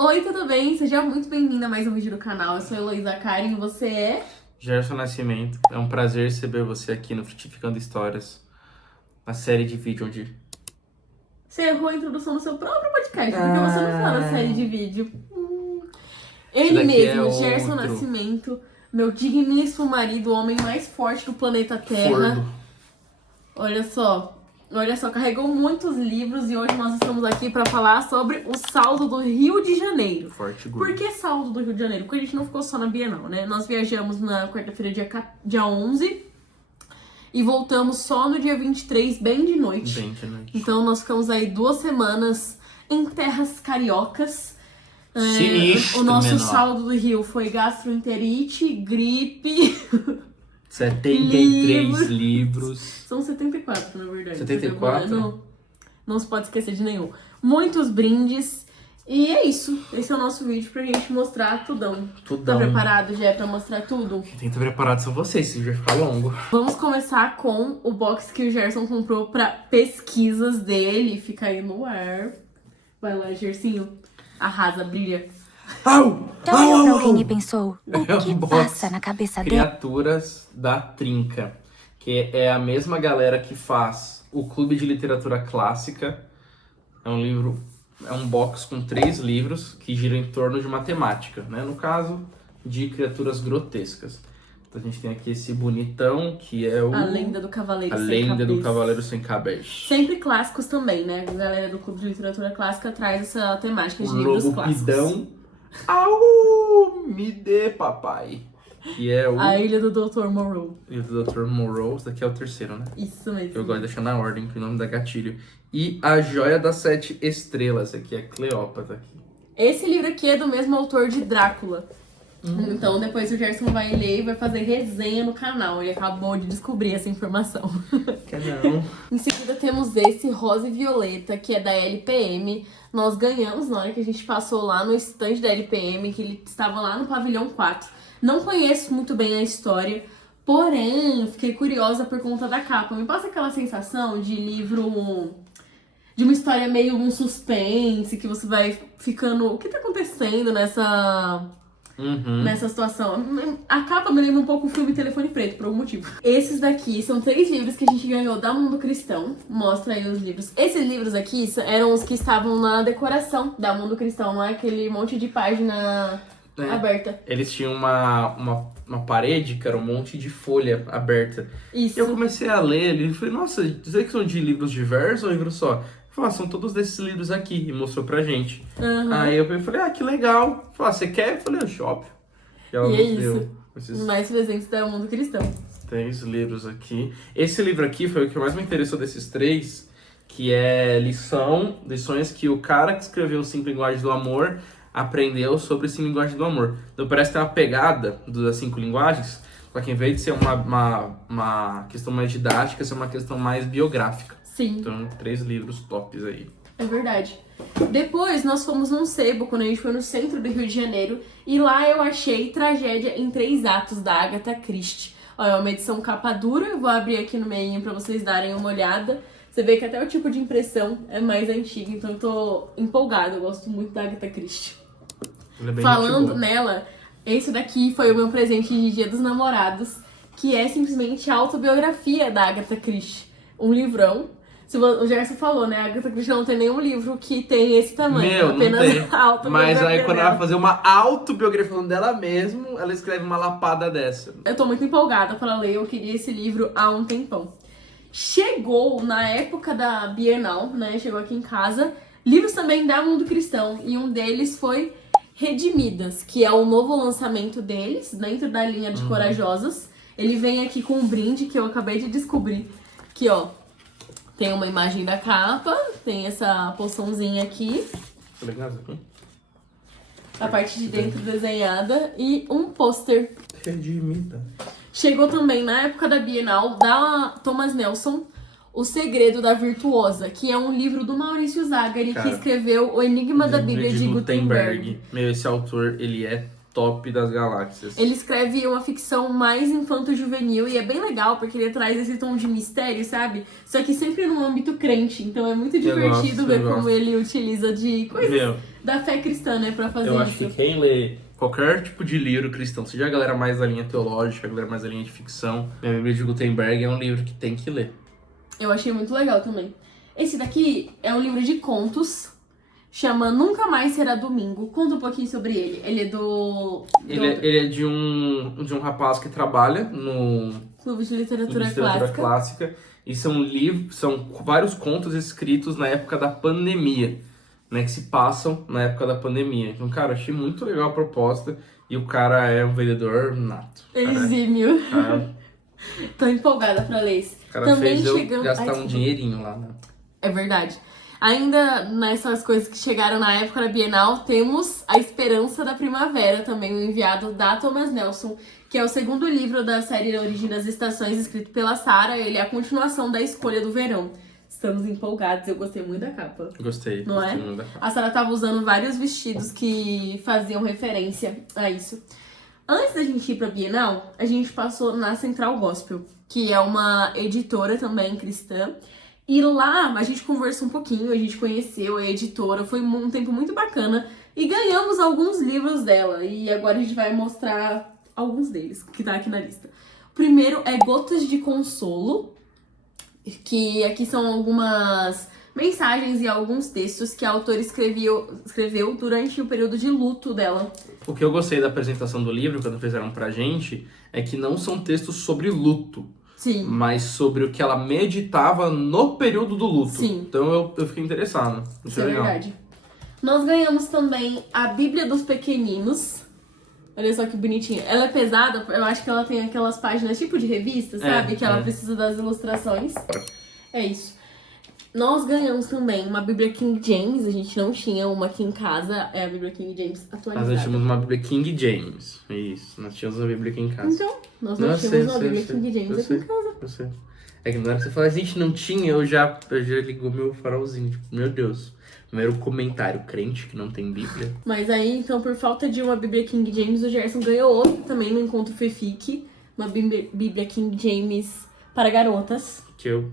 Oi, tudo bem? Seja muito bem-vinda a mais um vídeo do canal. Eu sou a Heloísa Karen e você é? Gerson Nascimento. É um prazer receber você aqui no Frutificando Histórias, uma série de vídeo onde... Você errou a introdução do seu próprio podcast, porque você não fala série de vídeo. Ele mesmo, Gerson outro. Nascimento, meu digníssimo marido, o homem mais forte do planeta Terra. Fordo. Olha só, carregou muitos livros e hoje nós estamos aqui para falar sobre o saldo do Rio de Janeiro. Forte Por que saldo do Rio de Janeiro? Porque a gente não ficou só na Bienal, né? Nós viajamos na quarta-feira, dia 11, e voltamos só no dia 23, bem de noite. Bem de noite. Então nós ficamos aí 2 semanas em terras cariocas. Sinistro, o nosso menor. saldo do Rio foi gastroenterite, gripe. 73 livros. São 74, na verdade. 74? Não se pode esquecer de nenhum. Muitos brindes. E é isso. Esse é o nosso vídeo pra gente mostrar tudão. Tudão. Tá preparado, Jé, pra mostrar tudo? Quem tem que estar preparado são vocês, esse vídeo vai ficar longo. Vamos começar com o box que o Gerson comprou pra pesquisas dele. Fica aí no ar. Vai lá, Gersinho. Arrasa, brilha. Au! Já olhou pra alguém e pensou, o É um que box. passa na cabeça dela? Criaturas da Trinca, que é a mesma galera que faz o Clube de Literatura Clássica. É um box com 3 livros que giram em torno de uma temática, né? No caso, de criaturas grotescas. Então a gente tem aqui esse bonitão, que é o... A Lenda do Cavaleiro A Sem Lenda do Cabeça. Cavaleiro Sem Cabeça. Sempre clássicos também, né? A galera do Clube de Literatura Clássica traz essa temática de O livros Lobo clássicos. Pidão. Au! Me dê, papai. Que é o... A Ilha do Dr. Moreau. E o do Dr. Moreau. Esse daqui é o terceiro, né? Isso mesmo. Eu gosto de deixar na ordem, que o nome da gatilho. E a Joia das 7 Estrelas. Aqui é Cleópatra. Aqui. Esse livro aqui é do mesmo autor de Drácula. Então depois o Gerson vai ler e vai fazer resenha no canal. Ele acabou de descobrir essa informação. Quer não? Em seguida temos esse Rosa e Violeta, que é da LPM. Nós ganhamos na hora que a gente passou lá no stand da LPM, que ele estava lá no pavilhão 4. Não conheço muito bem a história, porém fiquei curiosa por conta da capa. Me passa aquela sensação de livro... de uma história meio um suspense, que você vai ficando... O que tá acontecendo nessa situação? A capa me lembra um pouco o filme Telefone Preto, por algum motivo. Esses daqui são 3 livros que a gente ganhou da Mundo Cristão. Mostra aí os livros. Esses livros aqui eram os que estavam na decoração da Mundo Cristão, lá aquele monte de página aberta. Eles tinham uma parede que era um monte de folha aberta. Isso. E eu comecei a ler ali e falei, nossa, dizer que são de livros diversos ou livros só? Falei, são todos desses livros aqui. E mostrou pra gente. Aí eu falei, que legal. Falei, você quer? Eu falei, óbvio. E ela E é nos deu isso. esses Mais presentes da Mundo Cristão. 3 livros aqui. Esse livro aqui foi o que mais me interessou desses 3, que é lições que o cara que escreveu 5 Linguagens do Amor aprendeu sobre 5 Linguagens do Amor. Então parece que tem uma pegada das 5 linguagens, só que em vez de ser uma questão mais didática, ser uma questão mais biográfica. Sim. Então, 3 livros tops aí. É verdade. Depois nós fomos num sebo, quando a gente foi no centro do Rio de Janeiro, e lá eu achei Tragédia em 3 Atos, da Agatha Christie. Olha, é uma edição capa dura, eu vou abrir aqui no meio pra vocês darem uma olhada. Você vê que até o tipo de impressão é mais antigo, então eu tô empolgada, eu gosto muito da Agatha Christie. Ela é bem Falando gente boa. nela, esse daqui foi o meu presente de Dia dos Namorados, que é simplesmente a autobiografia da Agatha Christie. Um livrão. O Gerson falou, né? A Agatha Christie não tem nenhum livro que tem esse tamanho. Meu, apenas não tem. a autobiografia Mas aí quando ela dela. vai fazer uma autobiografia dela mesmo, ela escreve uma lapada dessa. Eu tô muito empolgada para ler, eu queria esse livro há um tempão. Chegou na época da Bienal, né? Chegou aqui em casa. Livros também da Mundo Cristão. E um deles foi Redimidas, que é o novo lançamento deles, dentro da linha de Corajosas. Ele vem aqui com um brinde que eu acabei de descobrir. Aqui, ó. Tem uma imagem da capa, tem essa poçãozinha aqui, Legal isso aqui? a parte de dentro desenhada e um pôster. Redimida. Chegou também na época da Bienal, da Thomas Nelson, O Segredo da Virtuosa, que é um livro do Maurício Zagari, Cara, que escreveu O Enigma da Bíblia de Gutenberg. Meu, esse autor, ele é top das galáxias. Ele escreve uma ficção mais infanto-juvenil e é bem legal porque ele traz esse tom de mistério, sabe? Só que sempre num âmbito crente, então é muito divertido ver como ele utiliza de coisas da fé cristã, né, pra fazer Eu isso. acho que quem lê qualquer tipo de livro cristão, seja a galera mais da linha teológica, a galera mais da linha de ficção, a Bíblia de Gutenberg é um livro que tem que ler. Eu achei muito legal também. Esse daqui é um livro de contos, chama Nunca Mais Será Domingo. Conta um pouquinho sobre ele. Ele é do... Ele é de um rapaz que trabalha no Clube de Literatura Literatura Clássica. Clássica. E são vários contos escritos na época da pandemia, né? Que se passam na época da pandemia. Então, cara, achei muito legal a proposta. E o cara é um vendedor nato. Exímio. Cara, Tô empolgada pra ler esse. o cara Também fez eu chegamos... gastar Ai, um desculpa. dinheirinho lá, né? É verdade. Ainda nessas coisas que chegaram na época da Bienal, temos A Esperança da Primavera, também o enviado da Thomas Nelson, que é o segundo livro da série Origem das Estações, escrito pela Sarah. Ele é a continuação da Escolha do Verão. Estamos empolgados, eu gostei muito da capa. Gostei. Não gostei é? muito da capa. A Sarah tava usando vários vestidos que faziam referência a isso. Antes da gente ir pra Bienal, a gente passou na Central Gospel, que é uma editora também cristã. E lá a gente conversou um pouquinho, a gente conheceu a editora, foi um tempo muito bacana. E ganhamos alguns livros dela. E agora a gente vai mostrar alguns deles, que tá aqui na lista. O primeiro é Gotas de Consolo, que aqui são algumas mensagens e alguns textos que a autora escreveu durante o período de luto dela. O que eu gostei da apresentação do livro, quando fizeram pra gente, é que não são textos sobre luto, Sim. mas sobre o que ela meditava no período do luto. Sim. Então eu fiquei interessado. Isso é verdade. Nós ganhamos também a Bíblia dos Pequeninos. Olha só que bonitinha. Ela é pesada, eu acho que ela tem aquelas páginas tipo de revista, sabe? Que ela precisa das ilustrações. É isso. Nós ganhamos também uma Bíblia King James, a gente não tinha uma aqui em casa, é a Bíblia King James atualizada. Nós tínhamos uma Bíblia King James. Isso, nós tínhamos uma Bíblia aqui em casa. Então, nós não tínhamos uma Bíblia King James aqui em casa. Eu sei. É que na hora que você fala, a gente não tinha, eu já ligou meu farolzinho. Tipo, meu Deus. Primeiro comentário, crente que não tem Bíblia. Mas aí, então, por falta de uma Bíblia King James, o Gerson ganhou outra também no Encontro Fefic. Uma Bíblia King James para garotas. Que eu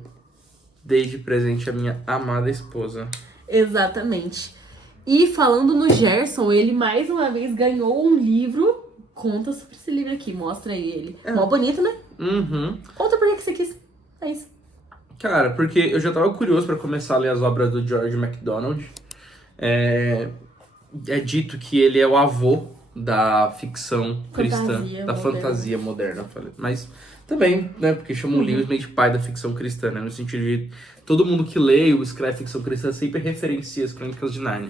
dei de presente à minha amada esposa. Exatamente. E falando no Gerson, ele mais uma vez ganhou um livro. Conta sobre esse livro aqui, mostra aí ele. Mó bonito, né? Uhum. Conta por que você quis. É isso. Cara, porque eu já tava curioso pra começar a ler as obras do George MacDonald. É dito que ele é o avô da ficção cristã, da moderna. fantasia moderna. Mas também, né, porque chamam o Lewis meio de pai da ficção cristã, né, no sentido de todo mundo que lê ou escreve ficção cristã sempre referencia as Crônicas de Nárnia.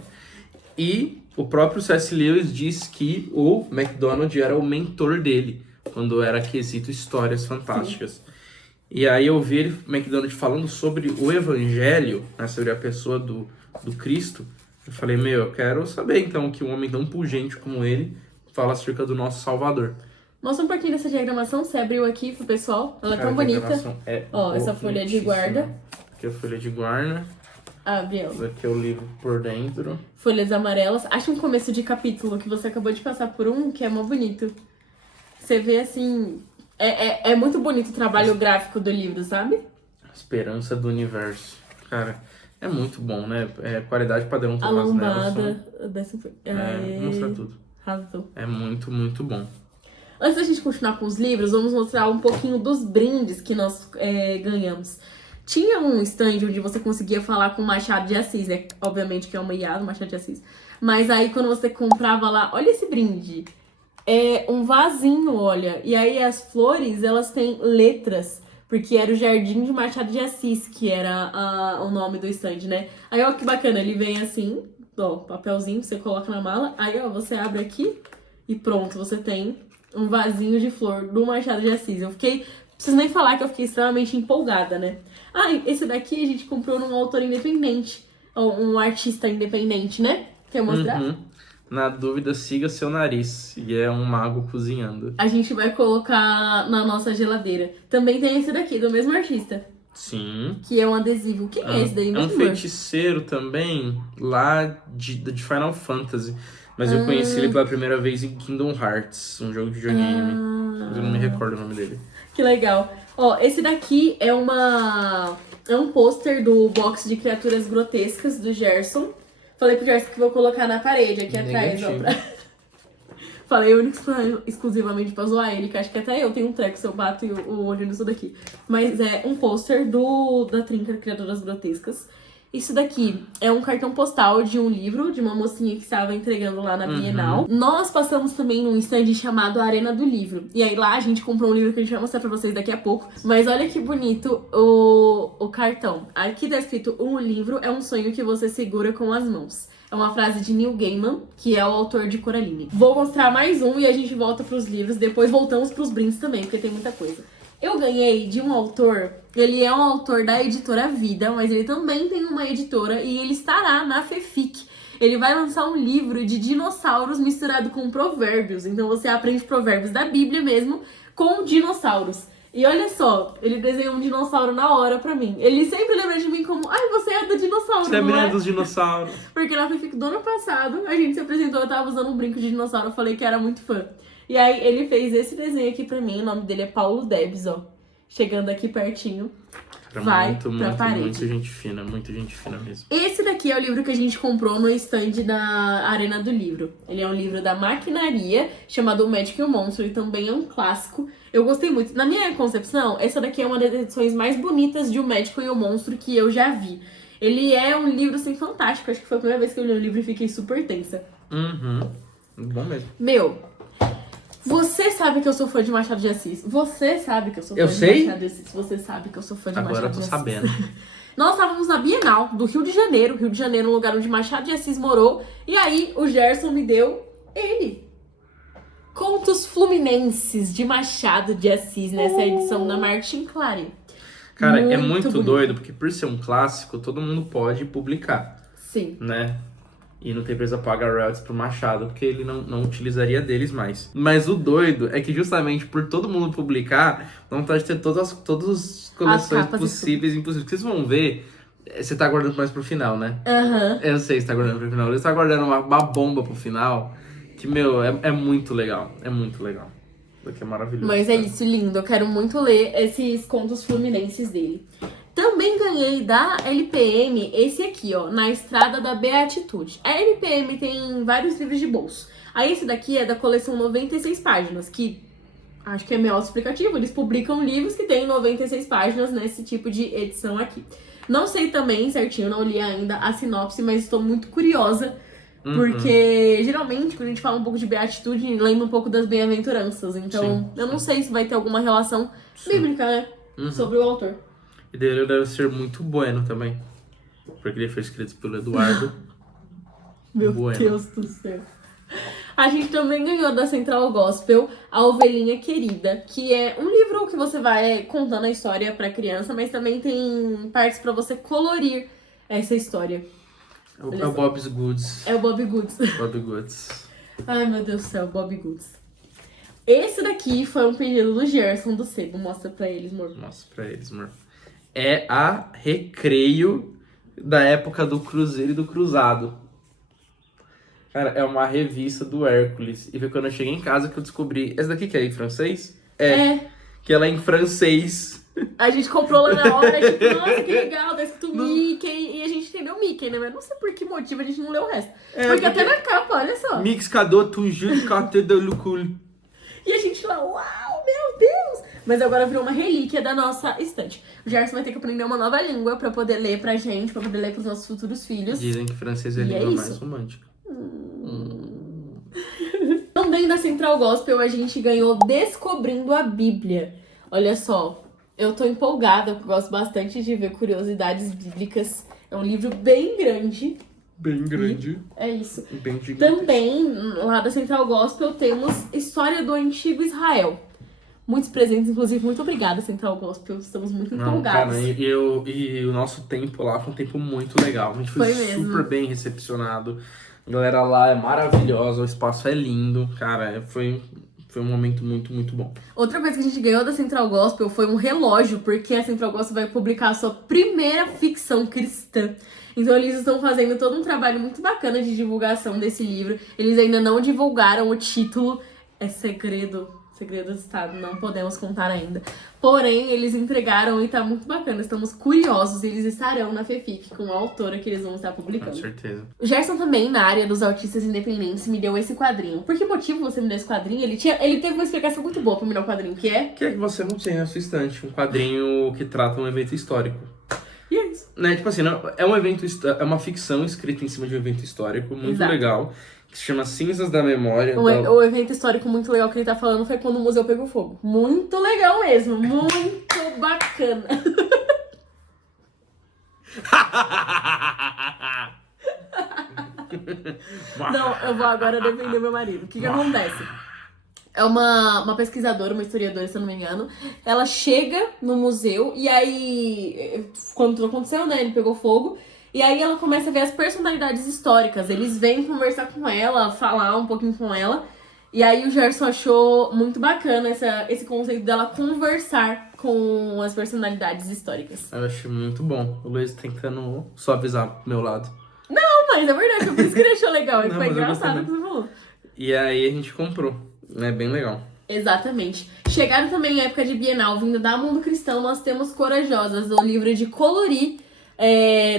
E o próprio C.S. Lewis diz que o MacDonald era o mentor dele, quando era quesito histórias fantásticas. E aí eu vi ele, MacDonald, falando sobre o evangelho, né, sobre a pessoa do Cristo. Eu falei, eu quero saber então que um homem tão pungente como ele fala acerca do nosso Salvador. Mostra um pouquinho dessa diagramação, você abriu aqui pro pessoal. Ela é Cara, tão a bonita. diagramação é Ó, essa folha de bonitíssima. guarda. Aqui é a folha de guarda. Ah, viu? Aqui é o livro por dentro. Folhas amarelas. Acho um começo de capítulo que você acabou de passar por um, que é mó bonito. Você vê assim... É muito bonito o trabalho gráfico do livro, sabe? Esperança do Universo. Cara, é muito bom, né? É qualidade padrão A Thomas Nelson. lombada dessa... Mostra tudo. Arrasou. É muito, muito bom. Antes da gente continuar com os livros, vamos mostrar um pouquinho dos brindes que nós ganhamos. Tinha um stand onde você conseguia falar com o Machado de Assis, né? Obviamente que é uma IA do Machado de Assis. Mas aí quando você comprava lá, olha esse brinde. É um vasinho, olha. E aí as flores, elas têm letras. Porque era o Jardim de Machado de Assis, que era o nome do stand, né? Aí, ó, que bacana. Ele vem assim, ó, papelzinho, você coloca na mala. Aí, ó, você abre aqui e pronto, você tem um vasinho de flor do Machado de Assis. Eu fiquei... Não preciso nem falar que eu fiquei extremamente empolgada, né? Ah, esse daqui a gente comprou num autor independente. Ou um artista independente, né? Quer mostrar? Uhum. Na dúvida, siga seu nariz. E é um mago cozinhando. A gente vai colocar na nossa geladeira. Também tem esse daqui, do mesmo artista. Sim. Que é um adesivo. Quem é esse daí É mesmo? um feiticeiro também, lá de Final Fantasy. Mas eu conheci ele pela primeira vez em Kingdom Hearts, um jogo de videogame. Mas eu não me recordo o nome dele. Que legal. Ó, esse daqui é um pôster do box de criaturas grotescas do Gerson. Falei pro Gerson que vou colocar na parede aqui atrás, ó. Falei exclusivamente pra zoar ele, que acho que até eu tenho um treco se eu bato o olho nisso daqui. Mas é um pôster da Trinca Criadoras Grotescas. Isso daqui é um cartão postal de um livro de uma mocinha que estava entregando lá na Bienal. Nós passamos também num stand chamado Arena do Livro. E aí lá a gente comprou um livro que a gente vai mostrar pra vocês daqui a pouco. Mas olha que bonito o cartão. Aqui tá escrito: um livro é um sonho que você segura com as mãos. É uma frase de Neil Gaiman, que é o autor de Coraline. Vou mostrar mais um e a gente volta pros livros. Depois voltamos pros brindes também, porque tem muita coisa. Eu ganhei de um autor, ele é um autor da editora Vida, mas ele também tem uma editora e ele estará na FEFIC. Ele vai lançar um livro de dinossauros misturado com provérbios. Então você aprende provérbios da Bíblia mesmo com dinossauros. E olha só, ele desenhou um dinossauro na hora pra mim. Ele sempre lembra de mim como: ai, você é do dinossauro, Você é não menina é? dos dinossauros. Porque na FEFIC do ano passado, a gente se apresentou, eu tava usando um brinco de dinossauro, eu falei que era muito fã. E aí ele fez esse desenho aqui pra mim, o nome dele é Paulo Debs, ó. Chegando aqui pertinho. Cara, vai pra parede. Muito gente fina mesmo. Esse daqui é o livro que a gente comprou no stand da Arena do Livro. Ele é um livro da Maquinaria, chamado O Médico e o Monstro, e também é um clássico. Eu gostei muito. Na minha concepção, essa daqui é uma das edições mais bonitas de O Médico e o Monstro que eu já vi. Ele é um livro, assim, fantástico. Acho que foi a primeira vez que eu li o livro e fiquei super tensa. Bom mesmo. Meu, você sabe que eu sou fã de Machado de Assis. Você sabe que eu sou fã Eu de sei? Machado de Assis. Você sabe que eu sou fã de Agora eu Machado tô de Assis. sabendo. Nós estávamos na Bienal do Rio de Janeiro. Rio de Janeiro, um lugar onde Machado de Assis morou. E aí, o Gerson me deu ele. Contos Fluminenses de Machado de Assis, nessa edição da Martin Clary. Cara, é muito bonito. doido, porque por ser um clássico, todo mundo pode publicar, Sim. né? E não tem preço pagar royalties pro Machado, porque ele não utilizaria deles mais. Mas o doido é que justamente por todo mundo publicar, dá vontade de ter todas as coleções capas e possíveis e impossíveis. Porque vocês vão ver, você tá guardando mais pro final, né? Aham. Eu sei que você tá guardando pro final. Você tá guardando uma bomba pro final, que, meu, é muito legal. É muito legal. Isso aqui é maravilhoso. Mas é cara. isso, lindo. Eu quero muito ler esses contos fluminenses dele. Também ganhei da LPM esse aqui, ó, Na Estrada da Beatitude. A LPM tem vários livros de bolso. Aí esse daqui é da coleção 96 páginas, que acho que é meio autoexplicativo. Eles publicam livros que tem 96 páginas nesse tipo de edição aqui. Não sei também certinho, não li ainda a sinopse, mas estou muito curiosa. Porque, geralmente, quando a gente fala um pouco de beatitude, lembra um pouco das bem-aventuranças. Então, eu não sei se vai ter alguma relação bíblica, né? Sobre o autor. E dele deve ser muito bueno também. Porque ele foi escrito pelo Eduardo. Meu Bueno. Deus do céu. A gente também ganhou da Central Gospel A Ovelhinha Querida, que é um livro que você vai contando a história pra criança, mas também tem partes pra você colorir essa história. É o Bob's Goods. É o Bob Goods. Bob Goods. Ai, meu Deus do céu, Bob Goods. Esse daqui foi um pedido do Gerson do Sebo. Mostra pra eles, amor. Mostra pra eles, amor. É a Recreio da época do Cruzeiro e do Cruzado. Cara, é uma revista do Hércules. E foi quando eu cheguei em casa que eu descobri... Essa daqui que é em francês? É. Que ela é em francês. A gente comprou lá na hora, tipo, nossa, que legal, tá escrito Mickey, e a gente entendeu Mickey, né? Mas não sei por que motivo a gente não leu o resto. Porque até na capa, olha só. Mix cadeau toujours côté de lucul. E a gente lá, uau, meu Deus! Mas agora virou uma relíquia da nossa estante. O Gerson vai ter que aprender uma nova língua pra poder ler pra gente, pra poder ler pros nossos futuros filhos. Dizem que francês é a E é língua isso. mais romântica. Também da Central Gospel a gente ganhou Descobrindo a Bíblia. Olha só, eu tô empolgada, porque eu gosto bastante de ver curiosidades bíblicas. É um livro bem grande. Bem grande. É isso. Bem gigante. Também, lá da Central Gospel, temos História do Antigo Israel. Muitos presentes, inclusive, muito obrigada, Central Gospel. Estamos muito empolgados. Cara, e o nosso tempo lá foi um tempo muito legal. A gente foi mesmo. super bem recepcionado. A galera lá é maravilhosa, o espaço é lindo. Cara, foi um momento muito, muito bom. Outra coisa que a gente ganhou da Central Gospel foi um relógio, porque a Central Gospel vai publicar a sua primeira ficção cristã. Então eles estão fazendo todo um trabalho muito bacana de divulgação desse livro. Eles ainda não divulgaram o título, é segredo. Segredo do Estado, não podemos contar ainda. Porém, eles entregaram e tá muito bacana. Estamos curiosos e eles estarão na FEFIC com a autora que eles vão estar Com publicando. certeza. O Gerson também, na área dos autistas independentes, me deu esse quadrinho. Por que motivo você me deu esse quadrinho? Ele teve uma explicação muito boa pra me dar o quadrinho, que é... Que é que você não tem na sua estante? Um quadrinho que trata um evento histórico. E é isso. Né? Tipo assim, é um evento, é uma ficção escrita em cima de um evento histórico muito Exato. legal, que se chama Cinzas da Memória. O evento histórico muito legal que ele tá falando foi quando o museu pegou fogo. Muito legal mesmo, muito bacana. Não, eu vou agora defender meu marido. O que acontece? É uma pesquisadora, uma historiadora, se eu não me engano. Ela chega no museu e aí, quando tudo aconteceu, né, ele pegou fogo. E aí ela começa a ver as personalidades históricas. Eles vêm conversar com ela, falar um pouquinho com ela. E aí o Gerson achou muito bacana esse conceito dela conversar com as personalidades históricas. Eu achei muito bom. O Luiz tentando suavizar pro meu lado. Não, mas é verdade, por isso que ele achou legal. E Não, foi mas eu gostei engraçado o que você falou. E aí a gente comprou. É bem legal. Exatamente. Chegaram também a época de Bienal, vindo da Mundo Cristão, nós temos Corajosas, o livro de colorir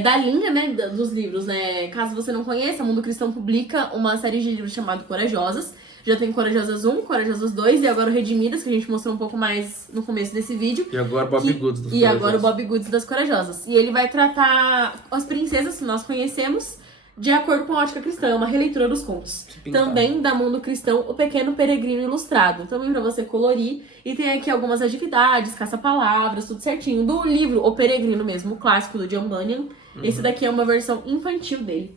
da linha, né, dos livros, né? Caso você não conheça, a Mundo Cristão publica uma série de livros chamado Corajosas. Já tem Corajosas 1, Corajosas 2 e agora o Redimidas, que a gente mostrou um pouco mais no começo desse vídeo. E agora o Bob Goods dos E agora o Corajosas. Bob Goods das Corajosas. E ele vai tratar as princesas que nós conhecemos de acordo com a ótica cristã, é uma releitura dos contos. pintado. Também da Mundo Cristão, o Pequeno Peregrino Ilustrado. Também pra você colorir. E tem aqui algumas atividades, caça-palavras, tudo certinho. Do livro O Peregrino mesmo, o clássico do John Bunyan. Esse daqui é uma versão infantil dele.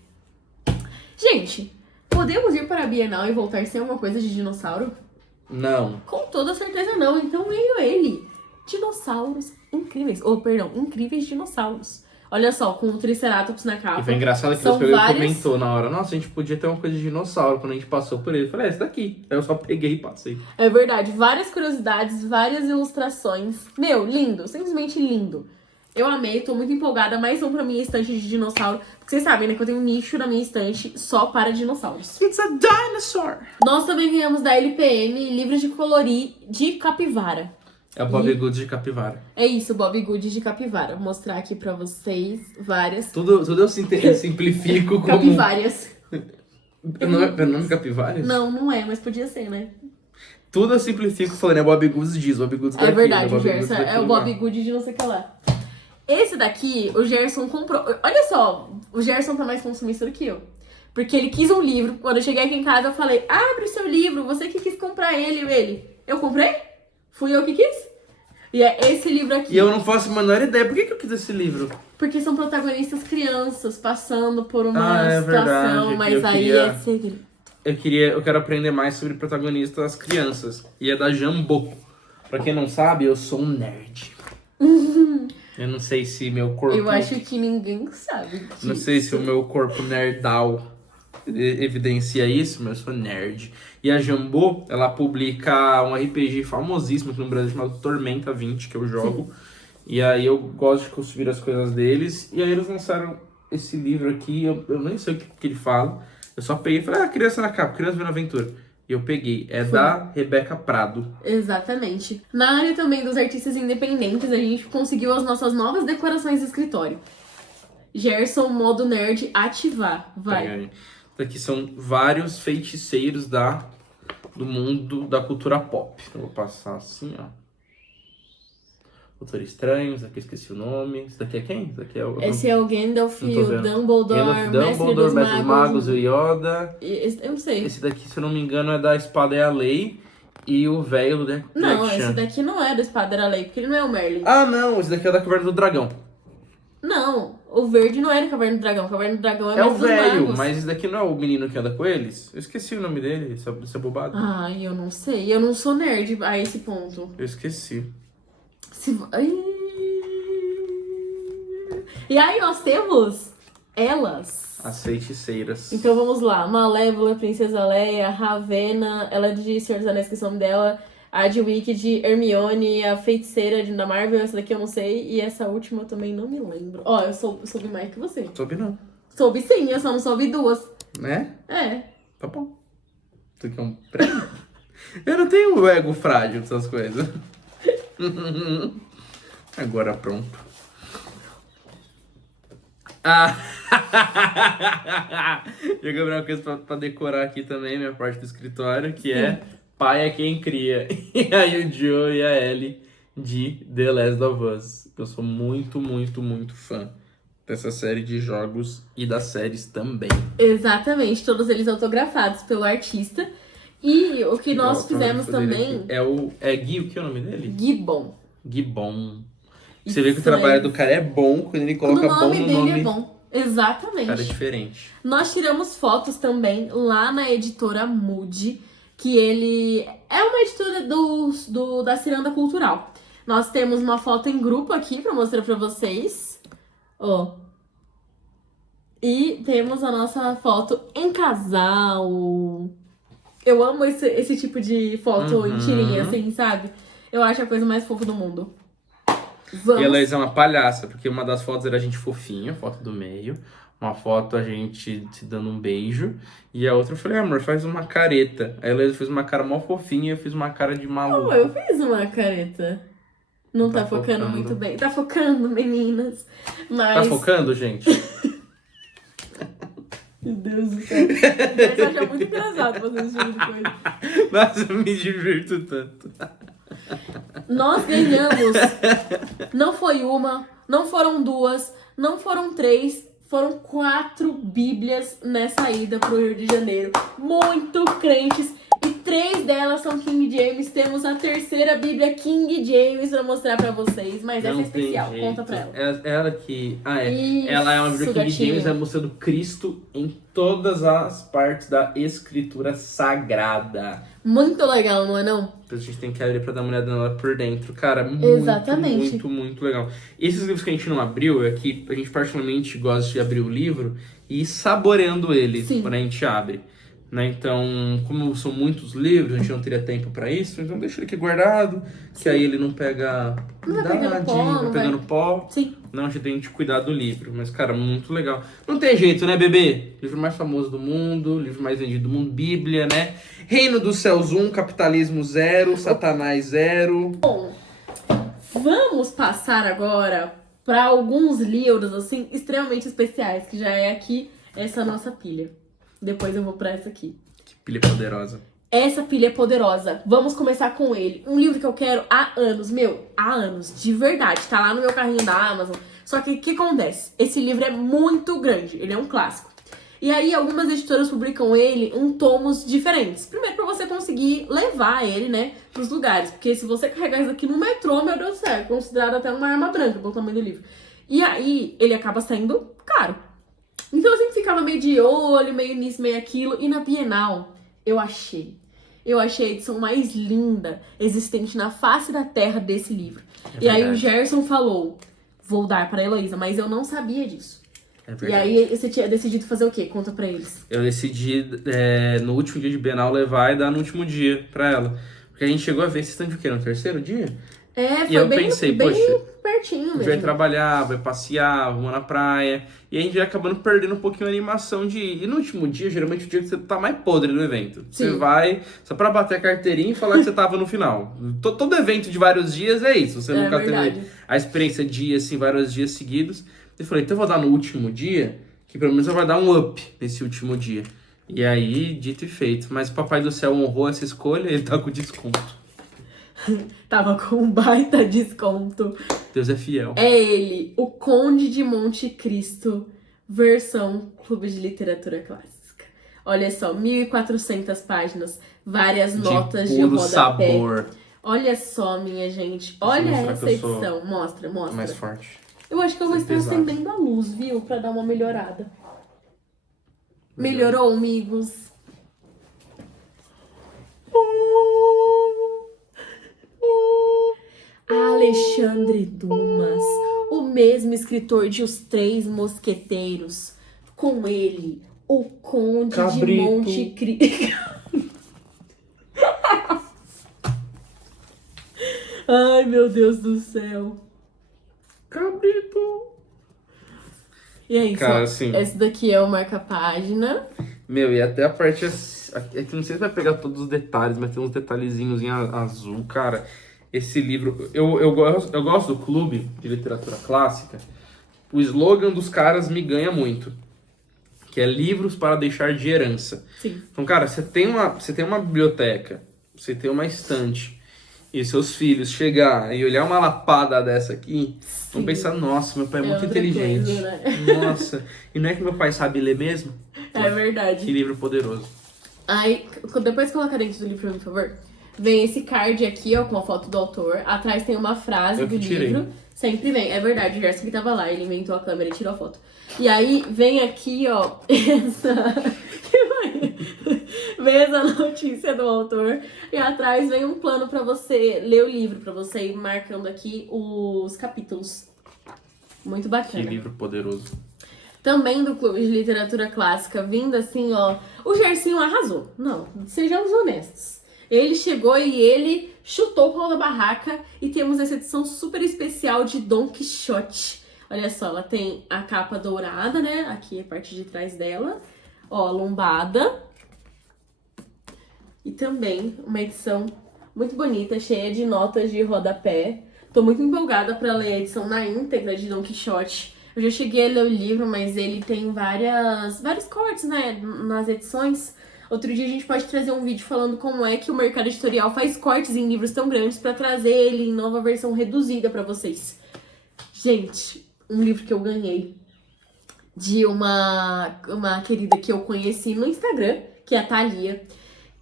Gente, podemos ir para a Bienal e voltar sem alguma coisa de dinossauro? Não. Com toda certeza não. Então veio ele. Dinossauros incríveis. Incríveis dinossauros. Olha só, com o Triceratops na capa. E foi engraçado que São você pegou e vários- comentou na hora. Nossa, a gente podia ter uma coisa de dinossauro quando a gente passou por ele. Eu falei, esse daqui. Aí eu só peguei e passei. É verdade, várias curiosidades, várias ilustrações. Meu, lindo, simplesmente lindo. Eu amei, tô muito empolgada, mais um pra minha estante de dinossauro. Porque vocês sabem, né, que eu tenho um nicho na minha estante só para dinossauros. It's a dinosaur! Nós também ganhamos da LPM livros de colorir de capivara. É o Bob Goods de capivara. É isso, Bob Goods de capivara. Vou mostrar aqui pra vocês várias Tudo eu simplifico como... capivárias. Não é nome capivaras? Não é, mas podia ser, né? Tudo eu simplifico falando, é Bob Goods diz, Bob Goods É daqui, verdade, é o Bob Goods Gerson é daquilo o Bob lá. Good de não sei o que lá. Esse daqui, o Gerson comprou. Olha só, o Gerson tá mais consumista do que eu. Porque ele quis um livro. Quando eu cheguei aqui em casa, eu falei, abre o seu livro, você que quis comprar ele. Eu comprei? Fui eu que quis? E é esse livro aqui. E eu não faço a menor ideia. Por que eu quis esse livro? Porque são protagonistas crianças passando por uma É situação, verdade. mas Eu aí queria- é segredo. Eu quero aprender mais sobre protagonistas crianças. E é da Jambô. Pra quem não sabe, eu sou um nerd. Eu não sei se meu corpo... Eu acho que ninguém sabe disso. Não sei se o meu corpo nerdal evidencia isso, mas eu sou nerd. E a Jambô, ela publica um RPG famosíssimo aqui no Brasil chamado Tormenta 20, que eu jogo. E aí eu gosto de consumir as coisas deles. E aí eles lançaram esse livro aqui, eu nem sei o que ele fala. Eu só peguei e falei, criança na capa, criança vendo aventura. E eu peguei. É da Rebeca Prado. Exatamente. Na área também dos artistas independentes, a gente conseguiu as nossas novas decorações de escritório. Gerson, modo nerd, ativar. Vai. Pega aí. Aqui são vários feiticeiros do mundo da cultura pop. Então, eu vou passar assim, ó. Doutor Estranho, esse aqui eu esqueci o nome. Esse daqui é quem? Esse daqui é o... Esse é o Gandalf, Não tô o vendo. Dumbledore, Gandalf, Mestre Dumbledore, dos Mestre dos Magos, o Magos. Yoda. Eu não sei. Esse daqui, se eu não me engano, é da Espada e a Lei. E o velho do Jack Não, Chan. esse daqui não é do Espada da Lei, porque ele não é o Merlin. Ah, não, esse daqui é da Caverna do Dragão. Não, o verde não é do Caverna do Dragão. O Caverna do Dragão é, É o Mestre dos velho, Magos. mas esse daqui não é o menino que anda com eles? Eu esqueci o nome dele, essa bobada. Ai, eu não sei. Eu não sou nerd a esse ponto. Eu esqueci. Ai. E aí nós temos elas. As feiticeiras. Então vamos lá. Malévola, Princesa Leia, Ravena, ela é de Senhor dos Anéis, que é o nome dela. A de Wicked, Hermione, a feiticeira da Marvel, essa daqui eu não sei. E essa última eu também não me lembro. Ó, eu soube mais que você. Soube não, Soube sim, eu só não soube duas. né? É. Tá bom. Tu quer um prêmio? Eu não tenho ego frágil dessas coisas. Agora pronto. Ah! Eu ganhei uma coisa pra decorar aqui também, minha parte do escritório, que é pai é quem cria. E aí o Joe e a Ellie de The Last of Us. Eu sou muito, muito, muito fã dessa série de jogos e das séries também. Exatamente, todos eles autografados pelo artista. E o que nós fizemos também... É Gui, o que é o nome dele? Gibbon. Gibbon. Você vê que o trabalho do cara é bom quando ele coloca bom no nome. O nome dele é bom. Exatamente. Cara, é diferente. Nós tiramos fotos também lá na editora Mood, que ele é uma editora da Ciranda Cultural. Nós temos uma foto em grupo aqui pra mostrar pra vocês. Ó. E temos a nossa foto em casal. Eu amo esse tipo de foto em tirinha, assim, sabe? Eu acho a coisa mais fofa do mundo. Vamos. E a Heloísa é uma palhaça, porque uma das fotos era a gente fofinho, foto do meio. Uma foto a gente se dando um beijo. E a outra eu falei, amor, faz uma careta. A Heloísa fez uma cara mó fofinha e eu fiz uma cara de maluco. Oh, eu fiz uma careta. Não tá focando muito bem. Tá focando, meninas. Mas... Tá focando, gente? Meu Deus do céu. Mas eu acho muito engraçado fazer esse tipo de coisa. Nossa, eu me divirto tanto. Nós ganhamos. Não foi uma, não foram duas, não foram três, foram 4 bíblias nessa ida pro Rio de Janeiro. Muito crentes. E 3 delas são King James. Temos a terceira bíblia King James pra mostrar pra vocês. Mas essa é especial, conta pra ela. Ela que... Isso, ela é uma bíblia King gatinho. James, é mostrando Cristo em todas as partes da escritura sagrada. Muito legal, não é não? A gente tem que abrir pra dar uma olhada nela por dentro. Cara, muito, Exatamente. muito, muito legal. Esses livros que a gente não abriu, é que a gente particularmente gosta de abrir o livro e ir saboreando ele quando a gente abre. Né? Então, como são muitos livros, a gente não teria tempo pra isso, então deixa ele aqui guardado, que aí ele não pega vai pegando pó. Sim. Não, a gente tem que cuidar do livro. Mas, cara, muito legal. Não tem jeito, né, bebê? Livro mais famoso do mundo, livro mais vendido do mundo, Bíblia, né? Reino dos Céus 1, Capitalismo 0, Satanás 0. Bom, vamos passar agora para alguns livros, assim, extremamente especiais, que já é aqui essa nossa pilha. Depois eu vou pra essa aqui. Que pilha poderosa. Essa pilha é poderosa. Vamos começar com ele. Um livro que eu quero há anos. Há anos. De verdade. Tá lá no meu carrinho da Amazon. Só que o que acontece? Esse livro é muito grande. Ele é um clássico. E aí, algumas editoras publicam ele em tomos diferentes. Primeiro, pra você conseguir levar ele, né, pros lugares. Porque se você carregar isso aqui no metrô, meu Deus do céu, é considerado até uma arma branca pelo tamanho do livro. E aí, ele acaba saindo caro. Então, eu sempre ficava meio de olho, meio nisso, meio aquilo. E na Bienal, eu achei a edição mais linda existente na face da terra desse livro. E aí, o Gerson falou, vou dar pra Heloísa, mas eu não sabia disso. E aí, você tinha decidido fazer o quê? Conta pra eles. Eu decidi, no último dia de Bienal, levar e dar no último dia pra ela. Porque a gente chegou a ver esse stand o quê? No terceiro dia? É, foi e eu bem, pensei, bem poxa, pertinho mesmo. a gente vai trabalhar, vai passear, vamos na praia. E a gente vai acabando perdendo um pouquinho a animação de ir. E no último dia, geralmente o dia que você tá mais podre do evento. Sim. Você vai só pra bater a carteirinha e falar que você tava no final. Todo evento de vários dias é isso. Você nunca teve a experiência de ir assim, vários dias seguidos. Eu falei, então eu vou dar no último dia, que pelo menos eu vou dar um up nesse último dia. E aí, dito e feito. Mas o Papai do Céu honrou essa escolha, ele tá com desconto. Tava com um baita desconto. Deus é fiel. É ele, o Conde de Monte Cristo, versão Clube de Literatura Clássica. Olha só, 1.400 páginas, várias notas de puro rodapé. Sabor. Olha só, minha gente. Olha essa edição. Mostra. Mais forte. Eu acho que eu vou estar acendendo a luz, viu? Pra dar uma melhorada. Melhorou, amigos? Alexandre Dumas, o mesmo escritor de Os Três Mosqueteiros. Com ele, o Conde de Monte Cristo. Ai, meu Deus do céu. Cabrito. E aí, cara, esse daqui é o marca-página. Meu, e até a parte É que não sei se vai pegar todos os detalhes, mas tem uns detalhezinhos em azul, cara. Esse livro... Eu gosto do clube de literatura clássica. O slogan dos caras me ganha muito. Que é livros para deixar de herança. Sim. Então, cara, você tem uma biblioteca, você tem uma estante, e seus filhos chegar e olhar uma lapada dessa aqui, vão pensar, nossa, meu pai é muito outra inteligente. coisa, né? Nossa, e não é que meu pai sabe ler mesmo? É verdade. Que livro poderoso. Aí, depois coloca dentro do livro, por favor. Vem esse card aqui, ó, com a foto do autor. Atrás tem uma frase do livro. Sempre vem. É verdade, o Gerson que tava lá, ele inventou a câmera e tirou a foto. E aí, vem aqui, ó, vem essa notícia do autor. E atrás vem um plano pra você ler o livro, pra você ir marcando aqui os capítulos. Muito bacana. Que livro poderoso. Também do Clube de Literatura Clássica, vindo assim, ó. O Gersinho arrasou. Não, sejamos honestos. Ele chegou e ele chutou o pau da barraca. E temos essa edição super especial de Dom Quixote. Olha só, ela tem a capa dourada, né? Aqui a parte de trás dela. Ó, lombada. E também uma edição muito bonita, cheia de notas de rodapé. Tô muito empolgada pra ler a edição na íntegra de Dom Quixote. Eu já cheguei a ler o livro, mas ele tem vários cortes, né, nas edições. Outro dia a gente pode trazer um vídeo falando como é que o mercado editorial faz cortes em livros tão grandes pra trazer ele em nova versão reduzida pra vocês. Gente, um livro que eu ganhei de uma querida que eu conheci no Instagram, que é a Thalia.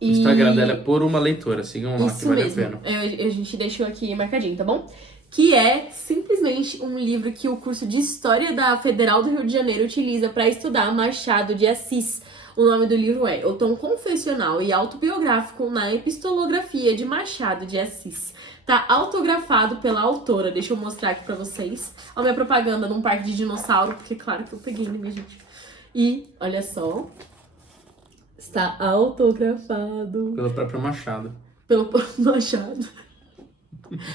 O Instagram dela é Por Uma Leitora, sigam lá Isso que vale mesmo. a pena. A gente deixou aqui marcadinho, tá bom? Que é simplesmente um livro que o curso de História da Federal do Rio de Janeiro utiliza para estudar Machado de Assis. O nome do livro é O Tom Confessional e Autobiográfico na Epistolografia de Machado de Assis. Tá autografado pela autora. Deixa eu mostrar aqui pra vocês. Olha a minha propaganda num parque de dinossauro, porque claro que eu peguei, né, minha gente? E, olha só, está autografado Pelo próprio Machado. pelo próprio Machado.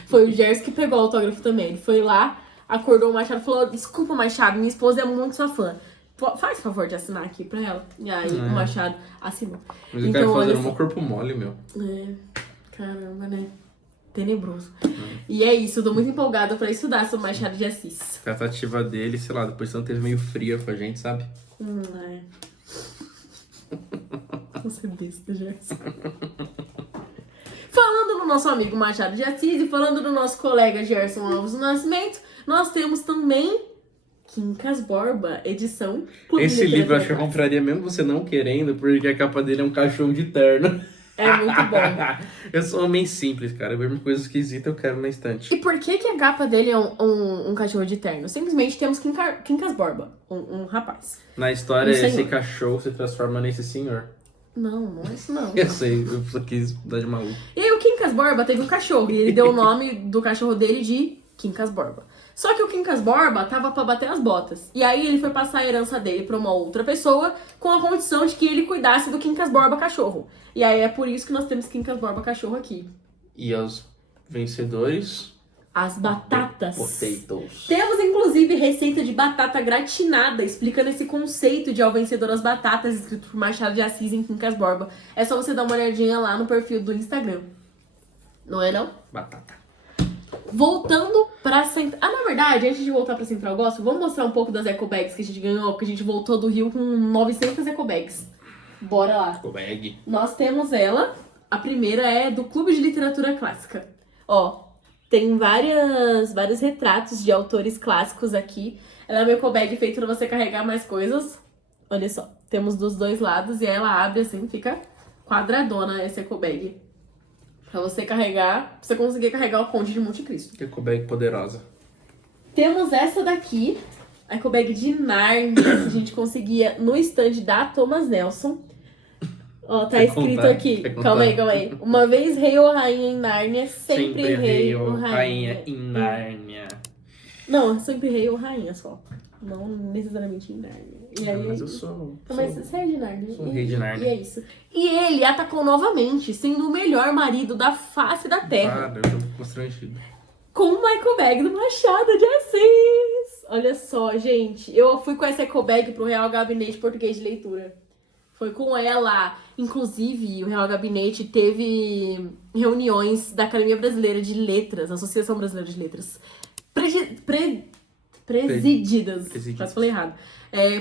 Foi o Gerson que pegou o autógrafo também. Ele foi lá, acordou o Machado e falou: desculpa, Machado, minha esposa é muito sua fã. Faz favor de assinar aqui pra ela. E aí o Machado assinou. Mas eu quero fazer um corpo mole, meu. Caramba, né? Tenebroso. E é isso, eu tô muito empolgada pra estudar sobre Machado de Assis. A tratativa dele, sei lá, depois não teve meio fria com a gente, sabe? Você besta, Gerson. Falando do nosso amigo Machado de Assis e falando do nosso colega Gerson Alves do Nascimento, nós temos também Quincas Borba, edição Clube Esse de livro eu acho que eu Literatura compraria mesmo você não querendo, porque a capa dele é um cachorro de terno. É muito bom. Eu sou um homem simples, cara. Eu vejo uma coisa esquisita, eu quero na estante. E por que a capa dele é um cachorro de terno? Simplesmente temos Quincas Borba, um rapaz. Na história, Um esse senhor. cachorro se transforma nesse senhor. Não é isso não. Eu sei, eu só quis dar de maluco. E aí o Quincas Borba teve um cachorro e ele deu o nome do cachorro dele de Quincas Borba. Só que o Quincas Borba tava pra bater as botas. E aí ele foi passar a herança dele pra uma outra pessoa com a condição de que ele cuidasse do Quincas Borba cachorro. E aí é por isso que nós temos Quincas Borba cachorro aqui. E aos vencedores... As batatas. Potatoes. Temos, inclusive, receita de batata gratinada, explicando esse conceito de ao vencedor as batatas, escrito por Machado de Assis em Quincas Borba. É só você dar uma olhadinha lá no perfil do Instagram. Não é, não? Batata. Voltando pra Central... na verdade, antes de voltar pra Central Gospel, vamos mostrar um pouco das ecobags que a gente ganhou, porque a gente voltou do Rio com 900 ecobags. Bora lá. Bag. Nós temos ela. A primeira é do Clube de Literatura Clássica. Ó, tem vários retratos de autores clássicos aqui. Ela é uma ecobag feita pra você carregar mais coisas. Olha só, temos dos dois lados e ela abre assim, fica quadradona essa ecobag. Pra você carregar, pra você conseguir carregar o Conde de Monte Cristo. Ecobag poderosa. Temos essa daqui, a ecobag de Nárnia, que a gente conseguia no stand da Thomas Nelson. Ó, tá Quer escrito contar? aqui. Quer Calma contar? aí. Uma vez rei ou rainha em Nárnia, sempre rei ou rainha rainha. em Nárnia. Não, sempre rei ou rainha só. Não necessariamente em Nárnia. E aí, Mas eu sou... Mas você é de Nárnia. Sou um rei de Nárnia. E é isso. E ele atacou novamente, sendo o melhor marido da face da Terra. eu tô constrangido. Com uma ecobag do Machado de Assis. Olha só, gente. Eu fui com essa ecobag pro Real Gabinete Português de Leitura. Foi com ela. Inclusive, o Real Gabinete teve reuniões da Academia Brasileira de Letras, Associação Brasileira de Letras, presididas, quase falei errado,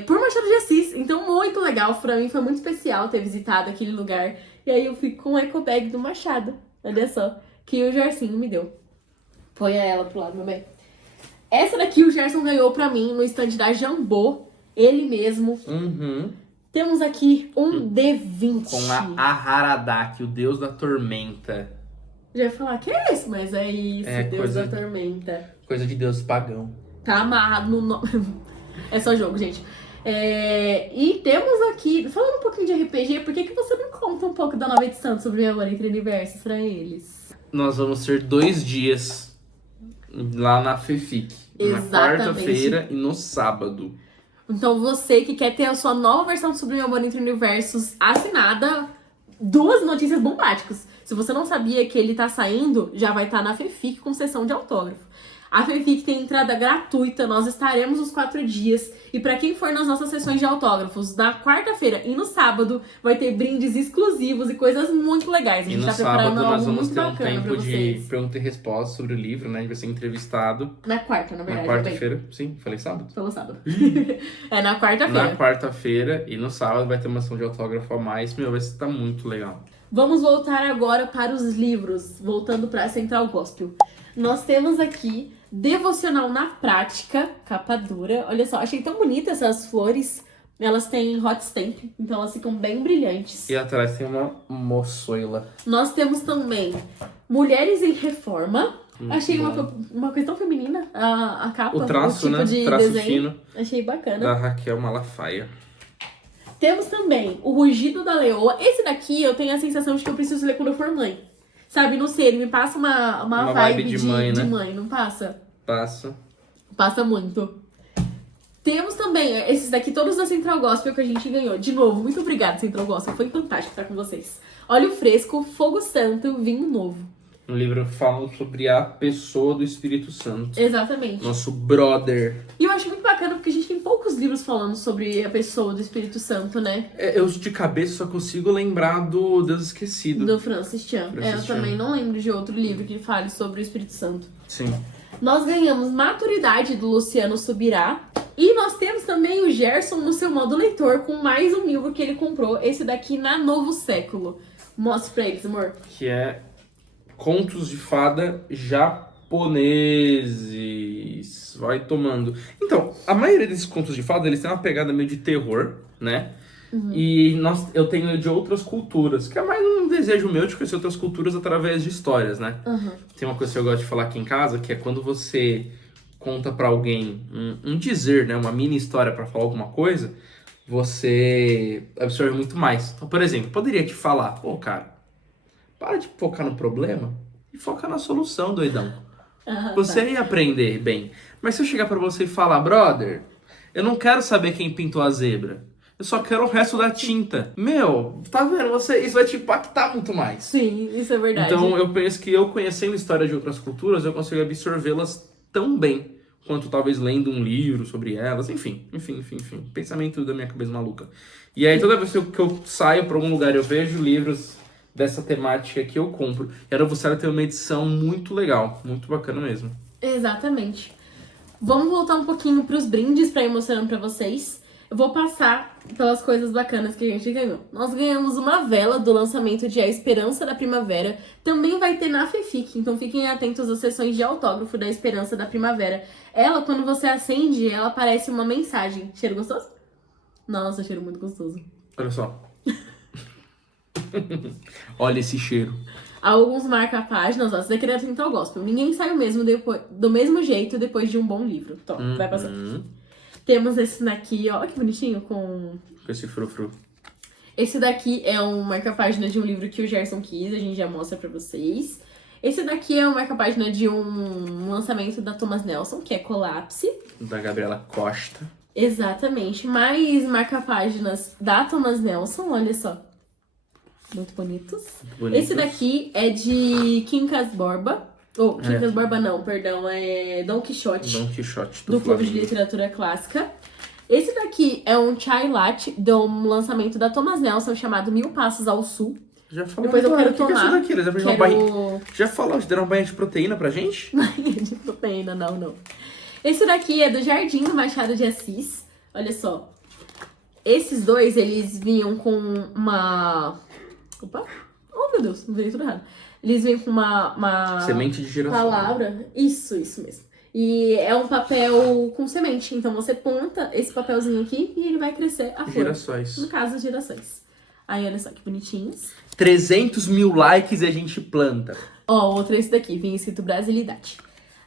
por Machado de Assis. Então, muito legal. Pra mim, foi muito especial ter visitado aquele lugar. E aí, eu fui com o eco bag do Machado. Olha só, que o Gersinho me deu. Põe ela pro lado, meu bem. Essa daqui o Gerson ganhou pra mim no stand da Jambô. Ele mesmo. Temos aqui um D20. Com a Aharadak, o deus da tormenta. Já ia falar, que é isso? Mas é isso, Deus da Tormenta. Coisa de deus pagão. Tá amarrado no nome. É só jogo, gente. E temos aqui, falando um pouquinho de RPG, por que você não conta um pouco da nova edição sobre Meu Amor Entre Universos pra eles? Nós vamos ter 2 dias lá na FEFIC. Exatamente. Na quarta-feira e no sábado. Então você que quer ter a sua nova versão sobre Meu Amor Entre Universos assinada, 2 notícias bombásticas. Se você não sabia que ele tá saindo, já vai estar na FEFIC com sessão de autógrafo. A FEFIC tem entrada gratuita, nós estaremos os 4 dias. E pra quem for nas nossas sessões de autógrafos, na quarta-feira e no sábado, vai ter brindes exclusivos e coisas muito legais. A gente tá preparando algo nós vamos muito ter um bacana tempo pra de vocês. pergunta e resposta sobre o livro, né? A gente vai ser entrevistado. Na quarta, na verdade. Na quarta-feira. Sim, falei sábado? Falou sábado. É na quarta-feira. Na quarta-feira e no sábado vai ter uma ação de autógrafo a mais. Meu, vai estar muito legal. Vamos voltar agora para os livros, voltando para a Central Gospel. Nós temos aqui Devocional na Prática, capa dura. Olha só, achei tão bonita essas flores. Elas têm hot stamp, então elas ficam bem brilhantes. E atrás tem uma moçoila. Nós temos também Mulheres em Reforma. Achei uma coisa tão feminina, a capa. O traço, tipo né? de Traço desenho. fino. Achei bacana. Da Raquel Malafaia. Temos também O Rugido da Leoa. Esse daqui eu tenho a sensação de que eu preciso ler quando eu for mãe. Sabe, não sei, ele me passa uma vibe de mãe, né? De mãe, não passa? Passa. Passa muito. Temos também esses daqui, todos da Central Gospel que a gente ganhou. De novo, muito obrigada, Central Gospel. Foi fantástico estar com vocês. Óleo Fresco, Fogo Santo, Vinho Novo. No livro fala sobre a pessoa do Espírito Santo. Exatamente. Nosso brother. E eu acho muito bacana porque a gente tem poucos livros falando sobre a pessoa do Espírito Santo, né? Eu de cabeça só consigo lembrar do Deus Esquecido. Do Francis Chan. Eu Chan. também não lembro de outro livro que fale sobre o Espírito Santo. Sim. Nós ganhamos Maturidade, do Luciano Subirá. E nós temos também o Gerson no seu modo leitor, com mais um livro que ele comprou. Esse daqui na Novo Século. Mostra pra eles, amor. Que é Contos de Fada Japoneses. Vai tomando. Então, a maioria desses contos de fada, eles têm uma pegada meio de terror, né? E eu tenho de outras culturas, que é mais um desejo meu de conhecer outras culturas através de histórias, né? Tem uma coisa que eu gosto de falar aqui em casa, que é quando você conta pra alguém um dizer, né? Uma mini história pra falar alguma coisa, você absorve muito mais. Então, por exemplo, poderia te falar, pô, cara, para de focar no problema e foca na solução, doidão. Você ia aprender bem. Mas se eu chegar pra você e falar, brother, eu não quero saber quem pintou a zebra. Eu só quero o resto da tinta. Meu, tá vendo? Isso vai te impactar muito mais. Sim, isso é verdade. Então eu penso que eu conhecendo história de outras culturas, eu consigo absorvê-las tão bem quanto talvez lendo um livro sobre elas. Enfim. Pensamento da minha cabeça maluca. E aí toda vez que eu saio pra algum lugar e eu vejo livros dessa temática que eu compro. E a Novo Sério tem uma edição muito legal, muito bacana mesmo. Exatamente. Vamos voltar um pouquinho pros brindes pra ir mostrando pra vocês. Eu vou passar pelas coisas bacanas que a gente ganhou. Nós ganhamos uma vela do lançamento de A Esperança da Primavera. Também vai ter na FEFIC, então fiquem atentos às sessões de autógrafo da Esperança da Primavera. Ela, quando você acende, ela aparece uma mensagem. Cheiro gostoso? Nossa, cheiro muito gostoso. Olha só. Olha esse cheiro. Alguns marca-páginas, ó, essa daqui era Central Gospel. Ninguém sai do mesmo jeito depois de um bom livro. Então, vai passar. Temos esse daqui, ó, que bonitinho, com esse frufru. Esse daqui é um marca-página de um livro que o Gerson quis, a gente já mostra pra vocês. Esse daqui é um marca-página de um lançamento da Thomas Nelson, que é Colapse. Da Gabriela Costa. Exatamente. Mais marca-páginas da Thomas Nelson, olha só. Muito bonitos. Esse daqui é de Quincas Borba. Quincas Borba não, perdão. É Dom Quixote. Dom Quixote do Clube de Literatura Clássica. Esse daqui é um chai latte do lançamento da Thomas Nelson chamado Mil Passos ao Sul. Já falou. Depois eu quero O que que é tomar. isso daqui? Eles abriram uma Quero... Já falou, eles deram uma banha de proteína pra gente? de proteína, não. Esse daqui é do Jardim do Machado de Assis. Olha só. Esses dois, eles vinham com uma... Opa! Oh, meu Deus, não veio tudo errado. Eles vêm com uma Semente de girassol. palavra. Isso mesmo. E é um papel com semente. Então você planta esse papelzinho aqui e ele vai crescer a flor. Girassóis. No caso, girassóis. Aí, olha só que bonitinhos. 300 mil likes e a gente planta. Ó, outro é esse daqui, vinha escrito Brasilidade.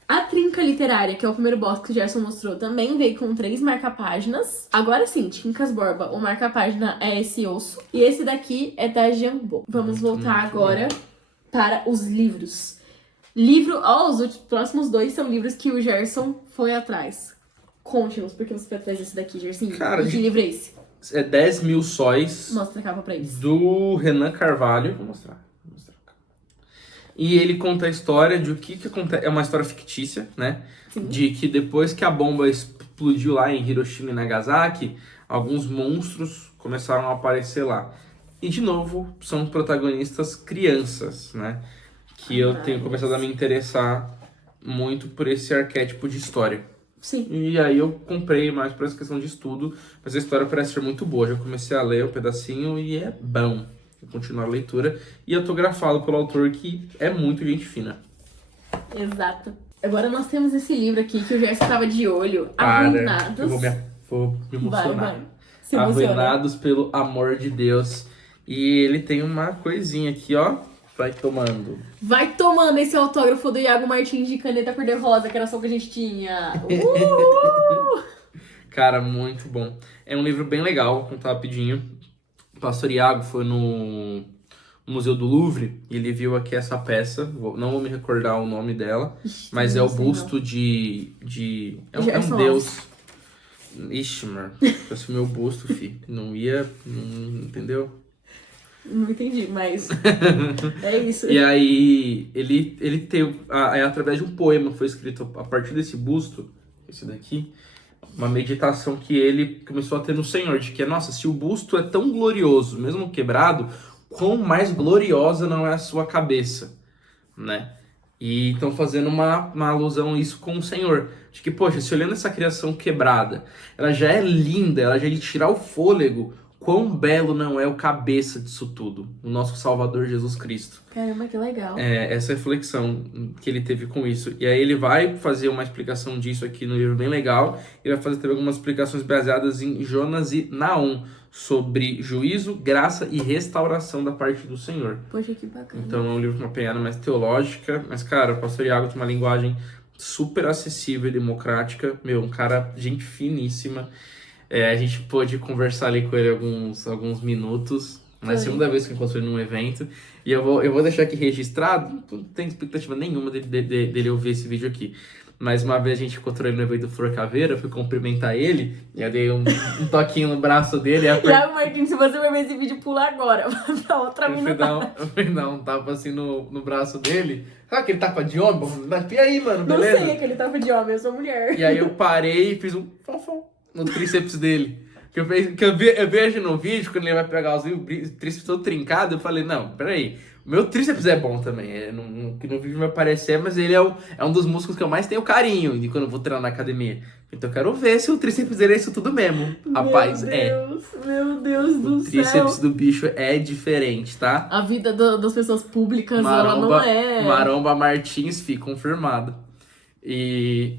A Trinca Literária, que é o primeiro box que o Gerson mostrou, também veio com 3 marca-páginas. Agora sim, Quincas Borba, o marca-página é esse osso. E esse daqui é da Jambô. Vamos voltar agora para os livros. Os próximos 2 são livros que o Gerson foi atrás. Conte-nos, por que você foi atrás desse daqui, Gerson? Cara, e que livro é esse? É 10 mil sóis. Mostra a capa pra eles. Do Renan Carvalho. Vou mostrar. E ele conta a história de o que acontece. É uma história fictícia, né? Sim. De que depois que a bomba explodiu lá em Hiroshima e Nagasaki, alguns monstros começaram a aparecer lá. E, de novo, são protagonistas crianças, né? Que eu tenho começado a me interessar muito por esse arquétipo de história. Sim. E aí eu comprei mais por essa questão de estudo, mas a história parece ser muito boa. Já comecei a ler um pedacinho e é bom. Vou continuar a leitura. E autografado pelo autor, que é muito gente fina. Exato. Agora nós temos esse livro aqui que o Gerson estava de olho. Para, Arruinados. eu vou me emocionar. Vai. Se emociona. Arruinados pelo amor de Deus. E ele tem uma coisinha aqui, ó. Vai tomando. Vai tomando esse autógrafo do Iago Martins de caneta cor-de-rosa, que era só o que a gente tinha. Cara, muito bom. É um livro bem legal, vou contar rapidinho. O pastor Iago foi no Museu do Louvre e ele viu aqui essa peça. Não vou me recordar o nome dela, mas é o busto de... É um deus. Ixi, mano. Se fosse o meu busto, fi. Não ia... entendeu? Não entendi, mas é isso. E aí, ele tem, através de um poema que foi escrito a partir desse busto, esse daqui, uma meditação que ele começou a ter no Senhor, de que, nossa, se o busto é tão glorioso, mesmo quebrado, quão mais gloriosa não é a sua cabeça, né? E então fazendo uma alusão a isso com o Senhor, de que, poxa, se olhando essa criação quebrada, ela já é linda, ela já é de tirar o fôlego, quão belo não é o cabeça disso tudo, o nosso Salvador Jesus Cristo. Caramba, que legal. Essa reflexão que ele teve com isso. E aí ele vai fazer uma explicação disso aqui no livro bem legal. Ele vai fazer também algumas explicações baseadas em Jonas e Naum, sobre juízo, graça e restauração da parte do Senhor. Poxa, que bacana. Então é um livro com uma pegada mais teológica, mas, cara, o pastor Iago tem uma linguagem super acessível e democrática. Um cara, gente finíssima. A gente pôde conversar ali com ele alguns minutos. Na segunda vez que eu encontrei ele num evento. E eu vou deixar aqui registrado. Não tenho expectativa nenhuma dele ouvir esse vídeo aqui. Mas uma vez a gente encontrou ele no evento do Flor Caveira. Fui cumprimentar ele. E eu dei um toquinho no braço dele. Iago Martins, se você vai ver esse vídeo, pula agora. Vai pra outra minutagem. Eu fui dar um tapa assim no braço dele. Sabe aquele tapa de homem? E aí, mano, beleza? Não sei aquele tapa de homem, eu sou mulher. E aí eu parei e fiz um fofão no tríceps dele. Que eu vejo no vídeo, quando ele vai pegar os livros, o tríceps todo trincado, eu falei, não, peraí, o meu tríceps é bom também, que no vídeo vai aparecer, mas ele é um dos músculos que eu mais tenho carinho de quando eu vou treinar na academia. Então eu quero ver se o tríceps dele é isso tudo mesmo. Rapaz, Meu Deus do céu. O tríceps do bicho é diferente, tá? A vida das pessoas públicas, ela não é... Maromba Martins, confirmado. E...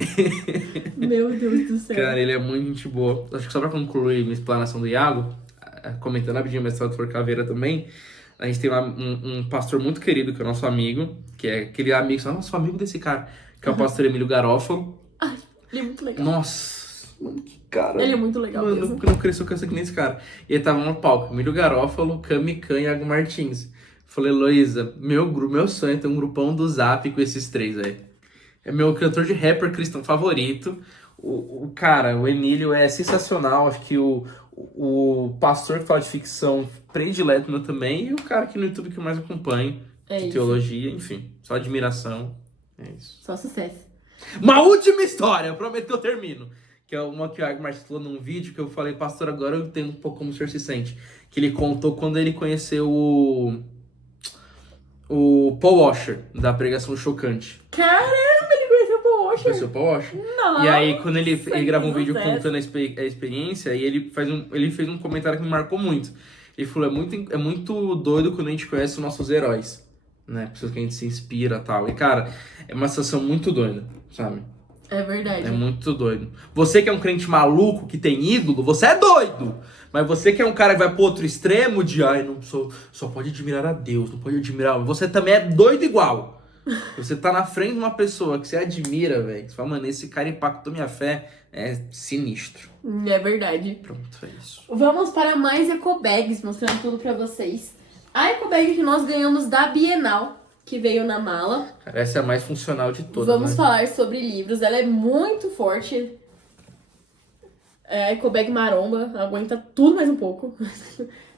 Meu Deus do céu. Cara, ele é muito gente boa. Acho que só pra concluir minha explanação do Iago, comentando rapidinho a história do Flor Caveira também, a gente tem um pastor muito querido, que é o nosso amigo, que é aquele amigo, nosso amigo desse cara, que é o pastor Emílio Garófalo. Ai, ele é muito legal. Nossa, mano, que cara. Ele é muito legal mesmo. Não cresceu com essa que nem esse cara. E ele tava no palco, Emílio Garófalo, Cami Khan e Iago Martins. Falei, Heloísa, meu sonho é ter um grupão do Zap com esses três, velho. É meu cantor de rapper cristão favorito. O cara, o Emílio é sensacional. Acho que o pastor que fala de ficção predileto meu também. E o cara aqui no YouTube que eu mais acompanho. De teologia, enfim. Só admiração. É isso. Só sucesso. Uma última história, eu prometo que eu termino. que é uma que o Agmar citou num vídeo, que eu falei, pastor, agora eu entendo um pouco como o senhor se sente. Que ele contou quando ele conheceu o Paul Washer, da Pregação Chocante. Caramba, ele conheceu o Paul Washer. Conheceu o Paul Washer? Não. E aí, quando ele gravou um que vídeo sucesso. contando a experiência, e ele fez um comentário que me marcou muito. Ele falou, é muito doido quando a gente conhece os nossos heróis, né? Pessoas que a gente se inspira e tal. E, cara, é uma sensação muito doida, sabe? É verdade. É muito doido. Você que é um crente maluco, que tem ídolo, você é doido! Mas você que é um cara que vai pro outro extremo de, só pode admirar a Deus, não pode admirar... Você também é doido igual. Você tá na frente de uma pessoa que você admira, velho. Você fala, mano, esse cara impactou minha fé. É sinistro. É verdade. Pronto, é isso. Vamos para mais ecobags, mostrando tudo pra vocês. A ecobag que nós ganhamos da Bienal, que veio na mala. Cara, essa é a mais funcional de todas, Vamos né? falar sobre livros. Ela é muito forte. É a ecobag maromba. Aguenta tudo mais um pouco.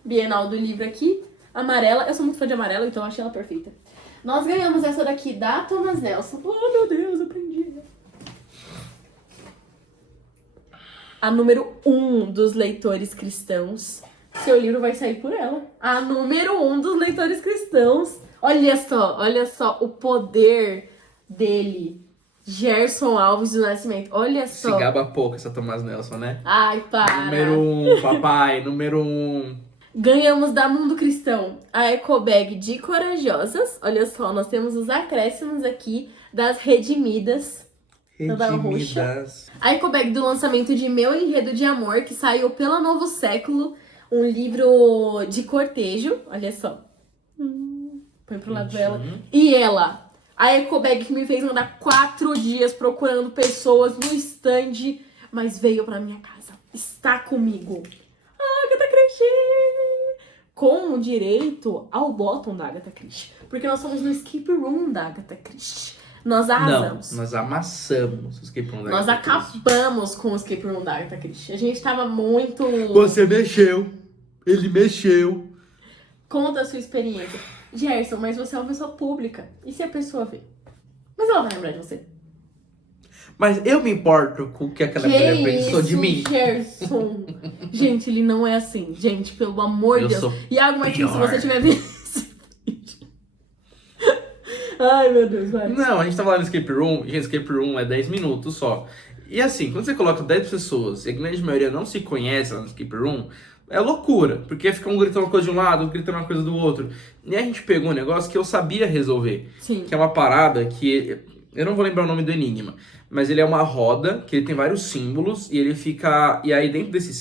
Bienal do livro aqui. Amarela. Eu sou muito fã de amarela, então eu achei ela perfeita. Nós ganhamos essa daqui da Thomas Nelson. Oh, meu Deus, aprendi. A número 1 dos leitores cristãos. Seu livro vai sair por ela. A número 1 dos leitores cristãos. Olha só o poder dele. Gerson Alves do Nascimento. Olha Se só. gaba pouco essa Thomas Nelson, né? Ai, para. Número 1, papai, número 1. Ganhamos da Mundo Cristão a ecobag de Corajosas. Olha só, nós temos os acréscimos aqui das Redimidas. Toda Redimidas. A ecobag do lançamento de Meu Enredo de Amor, que saiu pela Novo Século. Um livro de cortejo. Olha só. Põe pro lado dela. E ela, a ecobag que me fez andar 4 dias procurando pessoas no stand, mas veio pra minha casa. Está comigo. Agatha Christie! Com direito ao bottom da Agatha Christie. Porque nós somos no escape room da Agatha Christie. Nós arrasamos. Não, nós amassamos o escape room da Nós Agatha Christie. acabamos com o escape room da Agatha Christie. A gente tava muito... Você mexeu. Ele mexeu. Conta a sua experiência. Gerson, mas você é uma pessoa pública. E se a pessoa vê? Mas ela vai lembrar de você. Mas eu me importo com o que aquela mulher pensou de mim. Gerson? Gente, ele não é assim. Gente, pelo amor de Eu Deus. sou Iago Martins, se pior. você tiver visto esse vídeo. Ai, meu Deus, vai. Não, a gente tá falando de escape room. Gente, escape room é 10 minutos só. E assim, quando você coloca 10 pessoas e a grande maioria não se conhece lá no escape room, é loucura. Porque fica um gritando uma coisa de um lado, um gritando uma coisa do outro. E a gente pegou um negócio que eu sabia resolver. Sim. Que é uma parada que... Eu não vou lembrar o nome do enigma. Mas ele é uma roda, que ele tem vários símbolos. E ele fica... E aí dentro desse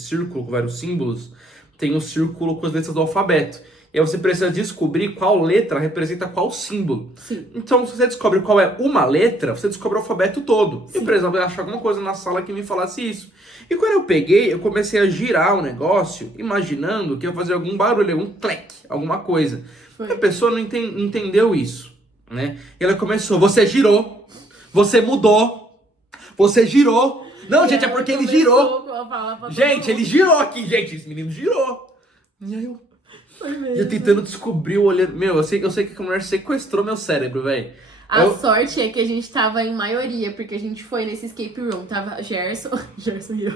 círculo com vários símbolos, tem um círculo com as letras do alfabeto. E aí você precisa descobrir qual letra representa qual símbolo. Sim. Então, se você descobre qual é uma letra, você descobre o alfabeto todo. Sim. E, por exemplo, eu achar alguma coisa na sala que me falasse isso. E quando eu peguei, eu comecei a girar o negócio, imaginando que ia fazer algum barulho, algum clec, alguma coisa. Foi. E a pessoa não entendeu isso, né? E ela começou, você girou, você mudou, você girou. Não, gente, é porque ele girou. Gente, ele girou aqui, gente, esse menino girou. E aí eu tentando descobrir o olhando. Meu, eu sei que a mulher sequestrou meu cérebro, velho. A sorte é que a gente tava em maioria, porque a gente foi nesse escape room. Tava Gerson e eu.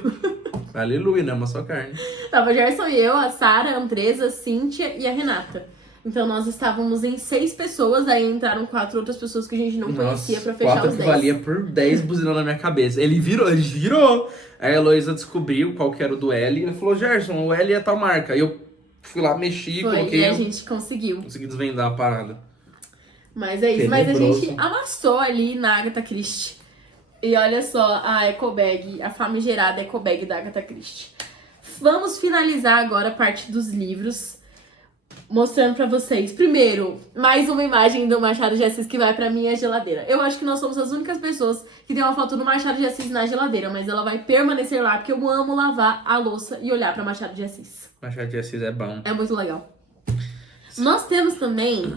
Aleluia, né? Uma só carne. Tava Gerson e eu, a Sara, a Andresa, a Cíntia e a Renata. Então nós estávamos em 6 pessoas, aí entraram 4 outras pessoas que a gente não conhecia pra fechar 4 os que 10. valia por 10 buzinando na minha cabeça. Ele girou. Aí a Heloísa descobriu qual que era o do L e ele falou, Gerson, o L é tal marca. Aí eu fui lá, mexi, Foi, coloquei. e a gente conseguiu. Consegui desvendar a parada. Mas é isso. Mas a Tenebroso. gente amassou ali na Agatha Christie. E olha só a ecobag, a famigerada ecobag da Agatha Christie. Vamos finalizar agora a parte dos livros, mostrando pra vocês. Primeiro, mais uma imagem do Machado de Assis que vai pra minha geladeira. Eu acho que nós somos as únicas pessoas que tem uma foto do Machado de Assis na geladeira, mas ela vai permanecer lá porque eu amo lavar a louça e olhar pra Machado de Assis. Machado de Assis é bom. É muito legal. Nós temos também,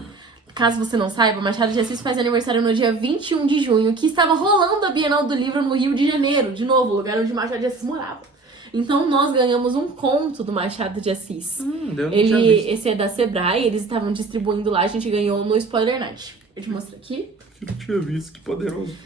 caso você não saiba, Machado de Assis faz aniversário no dia 21 de junho, que estava rolando a Bienal do Livro no Rio de Janeiro, de novo, lugar onde Machado de Assis morava. Então nós ganhamos um conto do Machado de Assis. Eu não tinha visto. Esse é da Sebrae, eles estavam distribuindo lá, a gente ganhou no Spoiler Night. Eu te mostro aqui. Eu não tinha visto, que poderoso.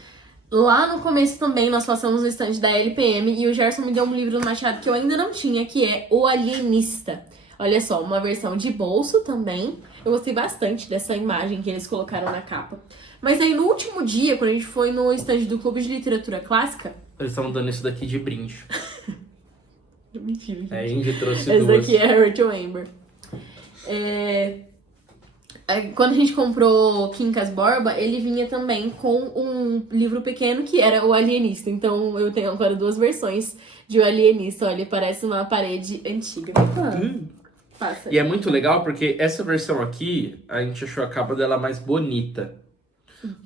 Lá no começo também nós passamos no stand da LPM e o Gerson me deu um livro do Machado que eu ainda não tinha, que é O Alienista. Olha só, uma versão de bolso também. Eu gostei bastante dessa imagem que eles colocaram na capa. Mas aí no último dia, quando a gente foi no stand do Clube de Literatura Clássica... Eles estavam dando isso daqui de brinde. Mentira, gente. A Indy trouxe Esse duas. daqui é Rachel Amber. Quando a gente comprou Quincas Borba, ele vinha também com um livro pequeno que era O Alienista. Então eu tenho agora 2 versões de O Alienista. Olha, parece uma parede antiga. Passa. E é muito legal porque essa versão aqui, a gente achou a capa dela mais bonita.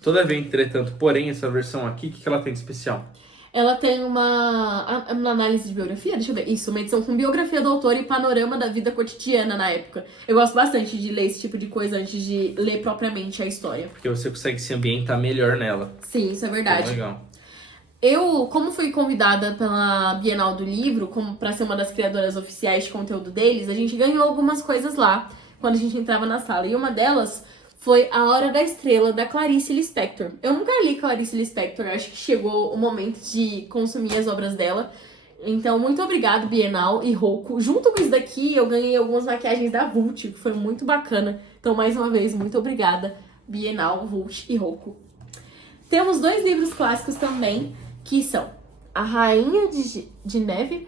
Todavia, entretanto, porém, essa versão aqui, o que ela tem de especial? Ela tem uma análise de biografia, deixa eu ver. Isso, uma edição com biografia do autor e panorama da vida cotidiana na época. Eu gosto bastante de ler esse tipo de coisa antes de ler propriamente a história. Porque você consegue se ambientar melhor nela. Sim, isso é verdade. Legal. Eu, como fui convidada pela Bienal do Livro, como para ser uma das criadoras oficiais de conteúdo deles, a gente ganhou algumas coisas lá quando a gente entrava na sala. E uma delas foi A Hora da Estrela, da Clarice Lispector. Eu nunca li Clarice Lispector, acho que chegou o momento de consumir as obras dela. Então, muito obrigado, Bienal e Roku. Junto com isso daqui, eu ganhei algumas maquiagens da Vult, que foi muito bacana. Então, mais uma vez, muito obrigada, Bienal, Vult e Roku. Temos 2 livros clássicos também, que são A Rainha de Neve,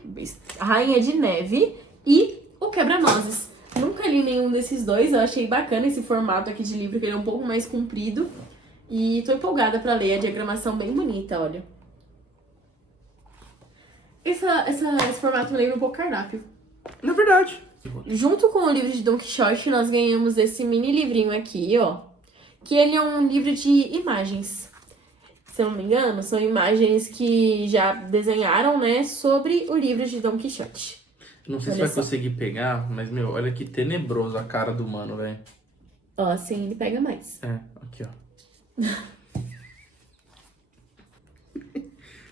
A Rainha de Neve e O Quebra-Nozes. Nunca li nenhum desses 2, eu achei bacana esse formato aqui de livro, que ele é um pouco mais comprido. E tô empolgada pra ler, a diagramação bem bonita, olha. Esse formato me lembra um pouco cardápio. Na verdade. Junto com o livro de Don Quixote, nós ganhamos esse mini livrinho aqui, ó. Que ele é um livro de imagens. Se eu não me engano, são imagens que já desenharam, né, sobre o livro de Don Quixote. Não sei se vai conseguir pegar, mas, meu, olha que tenebroso a cara do mano, velho. Ó, assim ele pega mais. É, aqui, ó.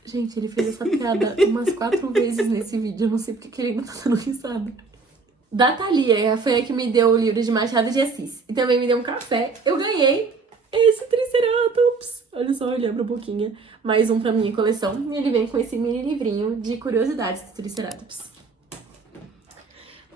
Gente, ele fez essa piada umas 4 vezes nesse vídeo. Eu não sei porque que ele ainda tá dando risada. Da Thalia, foi a que me deu o livro de Machado de Assis. E também me deu um café. Eu ganhei esse Triceratops. Olha só, eu lembro um pouquinho. Mais um pra minha coleção. E ele vem com esse mini livrinho de curiosidades do Triceratops.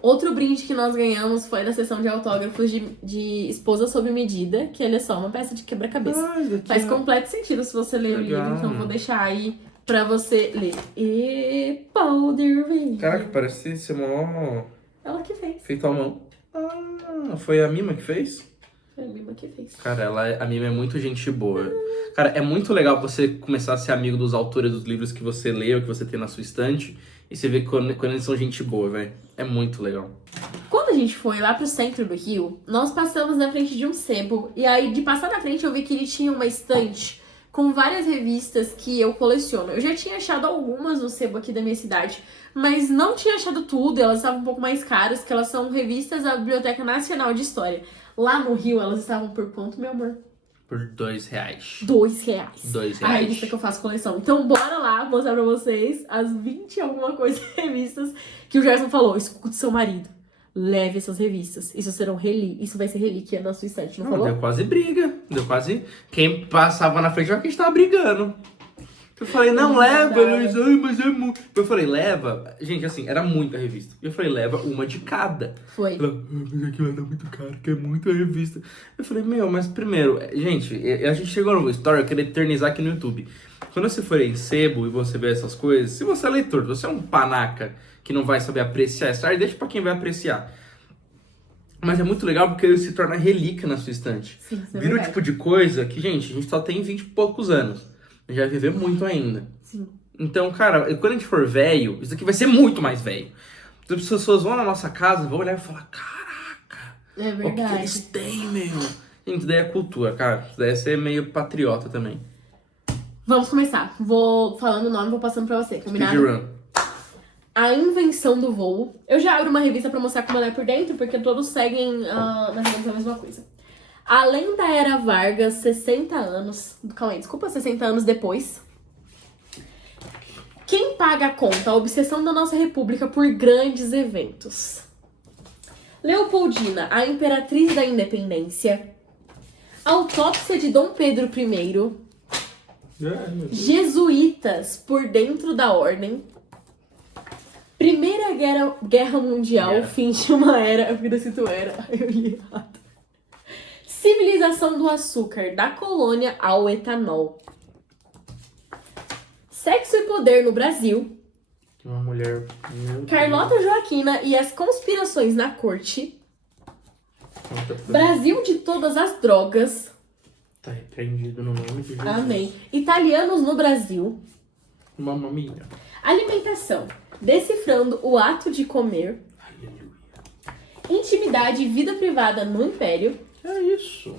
Outro brinde que nós ganhamos foi da sessão de autógrafos de Esposa Sob Medida, que olha só, uma peça de quebra-cabeça. Faz completo sentido se você ler o livro, então vou deixar aí pra você ler. E poder ver. Caraca, parece ser mó... Ela que fez. Feito à mão. Ah, foi a Mima que fez? Foi a Mima que fez. Cara, a Mima é muito gente boa. Cara, é muito legal você começar a ser amigo dos autores dos livros que você lê ou que você tem na sua estante. E você vê quando eles são gente boa, velho. É muito legal. Quando a gente foi lá pro centro do Rio, nós passamos na frente de um sebo. E aí, de passar na frente, eu vi que ele tinha uma estante com várias revistas que eu coleciono. Eu já tinha achado algumas no sebo aqui da minha cidade, mas não tinha achado tudo. Elas estavam um pouco mais caras, que elas são revistas da Biblioteca Nacional de História. Lá no Rio, elas estavam por quanto, meu amor? Por R$2. R$2. R$2. A revista que eu faço coleção. Então, bora lá mostrar pra vocês as 20 e alguma coisa revistas que o Gerson falou. Escute seu marido. Leve essas revistas. Isso vai ser relíquia na sua estante, não falou? Deu quase briga. Deu quase... Quem passava na frente já que a gente tava brigando. Eu falei, não, leva. Eles, mas é muito... Eu falei, leva. Gente, assim, era muita revista. Eu falei, leva uma de cada. Foi. Ela, mas aqui vai dar muito caro, que é muita revista. Eu falei, meu, mas primeiro, gente, a gente chegou no story, eu queria eternizar aqui no YouTube. Quando você for em sebo e você ver essas coisas, se você é leitor, você é um panaca que não vai saber apreciar essa arte, deixa pra quem vai apreciar. Mas é muito legal porque ele se torna relíquia na sua estante. Sim, isso é Vira o verdade. tipo de coisa que, gente, a gente só tem 20 e poucos anos. A gente vai viver muito ainda. Sim. Então, cara, quando a gente for velho, isso aqui vai ser muito mais velho. As pessoas vão na nossa casa, vão olhar e falar, caraca, É o que verdade. eles têm, meu? Gente, isso daí é cultura, cara. Isso daí é ser meio patriota também. Vamos começar. Vou falando o nome e vou passando pra você, combinado? Speedrun. A Invenção do Voo. Eu já abro uma revista pra mostrar como ela é por dentro, porque todos seguem mais ou menos a mesma coisa. Além da Era Vargas, 60 anos... Calma aí, desculpa, 60 anos depois. Quem paga a conta? A obsessão da nossa república por grandes eventos. Leopoldina, a Imperatriz da Independência. Autópsia de Dom Pedro I. Meu Deus. Jesuítas por dentro da ordem. Primeira Guerra Mundial, fim de uma era. Eu fiz assim, era. Eu li errado. Civilização do açúcar, da colônia ao etanol. Sexo e poder no Brasil. Uma mulher... Meu Carlota Joaquina e as conspirações na corte. Deus. Brasil de todas as drogas. Tá repreendido no nome de Jesus. Amém. Italianos no Brasil. Mamma mia. Alimentação. Decifrando o ato de comer. Aleluia. Intimidade e vida privada no Império. É isso.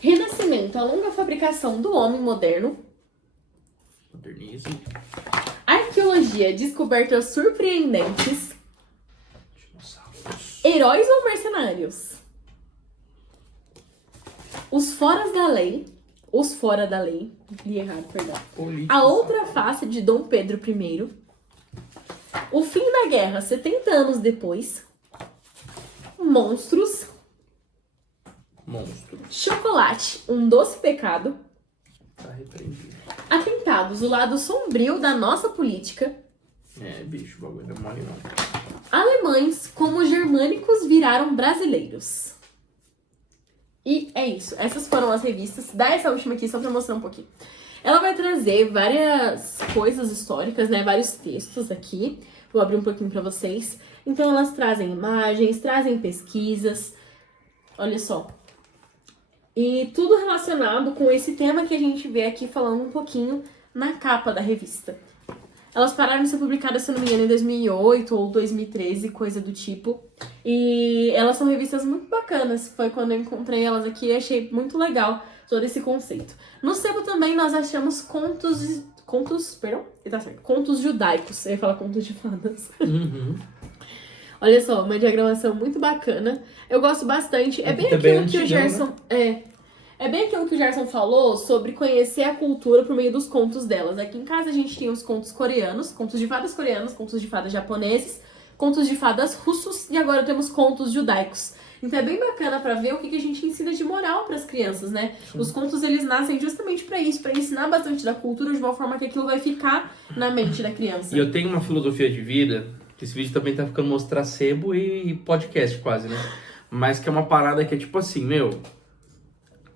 Renascimento, a longa fabricação do homem moderno. Modernismo. Arqueologia, descobertas surpreendentes. Dinossauros. Heróis ou mercenários? Os foras da lei. Os fora da lei. Li errado, perdão. Políticos. A outra face de Dom Pedro I. O fim da guerra, 70 anos depois. Monstros. Monstro. Chocolate, um doce pecado. Tá repreendido. Atentados, o lado sombrio da nossa política. É, bicho, o bagulho não é mole não. Alemães, como germânicos viraram brasileiros. E é isso. Essas foram as revistas. Dá essa última aqui só pra mostrar um pouquinho. Ela vai trazer várias coisas históricas, né? Vários textos aqui. Vou abrir um pouquinho pra vocês. Então elas trazem imagens, trazem pesquisas. Olha só. E tudo relacionado com esse tema que a gente vê aqui falando um pouquinho na capa da revista. Elas pararam de ser publicadas, se eu não me engano, em 2008 ou 2013, coisa do tipo. E elas são revistas muito bacanas. Foi quando eu encontrei elas aqui e achei muito legal todo esse conceito. No sebo também nós achamos contos judaicos. Eu ia falar contos de fadas. Uhum. Olha só, uma diagramação muito bacana. Eu gosto bastante. É bem Também aquilo que o antigão, Gerson... É bem aquilo que o Gerson falou sobre conhecer a cultura por meio dos contos delas. Aqui em casa a gente tinha os contos coreanos, contos de fadas coreanos, contos de fadas japoneses, contos de fadas russos e agora temos contos judaicos. Então é bem bacana pra ver o que a gente ensina de moral pras crianças, né? Sim. Os contos, eles nascem justamente pra isso, pra ensinar bastante da cultura de uma forma que aquilo vai ficar na mente da criança. E eu tenho uma filosofia de vida, que esse vídeo também tá ficando mostrar sebo e podcast quase, né? Mas que é uma parada que é tipo assim, meu...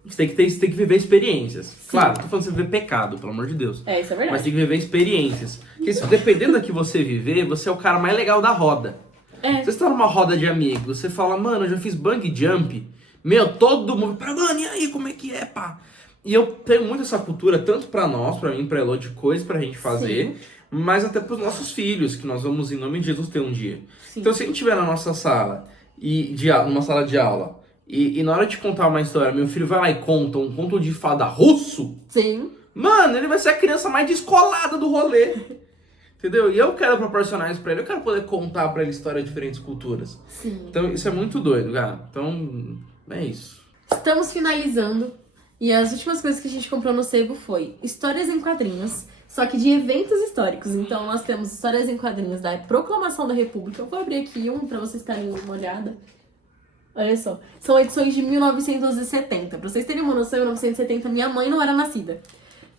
Você tem que viver experiências. Sim. Claro, não tô falando de você viver pecado, pelo amor de Deus. É, isso é verdade. Mas tem que viver experiências. Porque dependendo da que você viver, você é o cara mais legal da roda. É. Você está numa roda de amigos, você fala, mano, eu já fiz bungee jump. Meu, todo mundo, mano, e aí, como é que é, pá? E eu tenho muito essa cultura, tanto pra nós, pra mim, pra Elô, de coisas pra gente fazer, sim, mas até pros nossos filhos, que nós vamos, em nome de Jesus, ter um dia. Sim. Então, se a gente estiver na nossa sala, numa sala de aula, e na hora de contar uma história, meu filho vai lá e conta um conto de fada russo. Sim. Mano, ele vai ser a criança mais descolada do rolê. Entendeu? E eu quero proporcionar isso pra ele. Eu quero poder contar pra ele histórias de diferentes culturas. Sim. Então isso é muito doido, cara. Então, é isso. Estamos finalizando. E as últimas coisas que a gente comprou no sebo foi histórias em quadrinhos, só que de eventos históricos. Então nós temos histórias em quadrinhos da Proclamação da República. Eu vou abrir aqui um pra vocês darem uma olhada. Olha só, são edições de 1970. Pra vocês terem uma noção, em 1970 minha mãe não era nascida.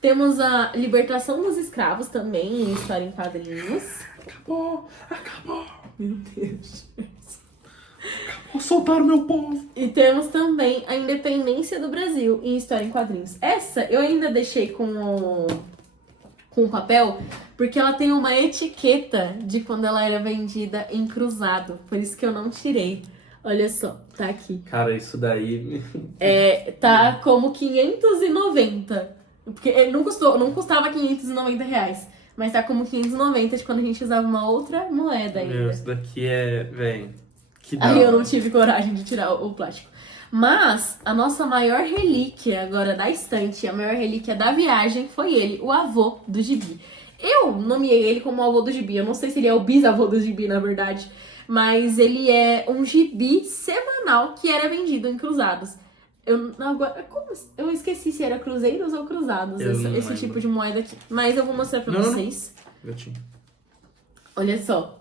Temos a Libertação dos Escravos também, em história em quadrinhos. Acabou! Meu Deus. Acabou, soltaram meu povo! E temos também a Independência do Brasil, em história em quadrinhos. Essa eu ainda deixei com o papel, porque ela tem uma etiqueta de quando ela era vendida em cruzado. Por isso que eu não tirei. Olha só, tá aqui. Cara, isso daí... Tá como 590. Porque não custava 590 reais. Mas tá como 590 de quando a gente usava uma outra moeda ainda. Meu, isso daqui é... Véi, que da Aí eu hora. não tive coragem de tirar o plástico. Mas a nossa maior relíquia agora da estante, a maior relíquia da viagem, foi ele, o avô do Gibi. Eu nomeei ele como o avô do Gibi. Eu não sei se ele é o bisavô do Gibi, na verdade. Mas ele é um gibi semanal que era vendido em cruzados. Eu esqueci se era cruzeiros ou cruzados, esse tipo de moeda aqui. Mas eu vou mostrar pra vocês. Gatinho. Olha só.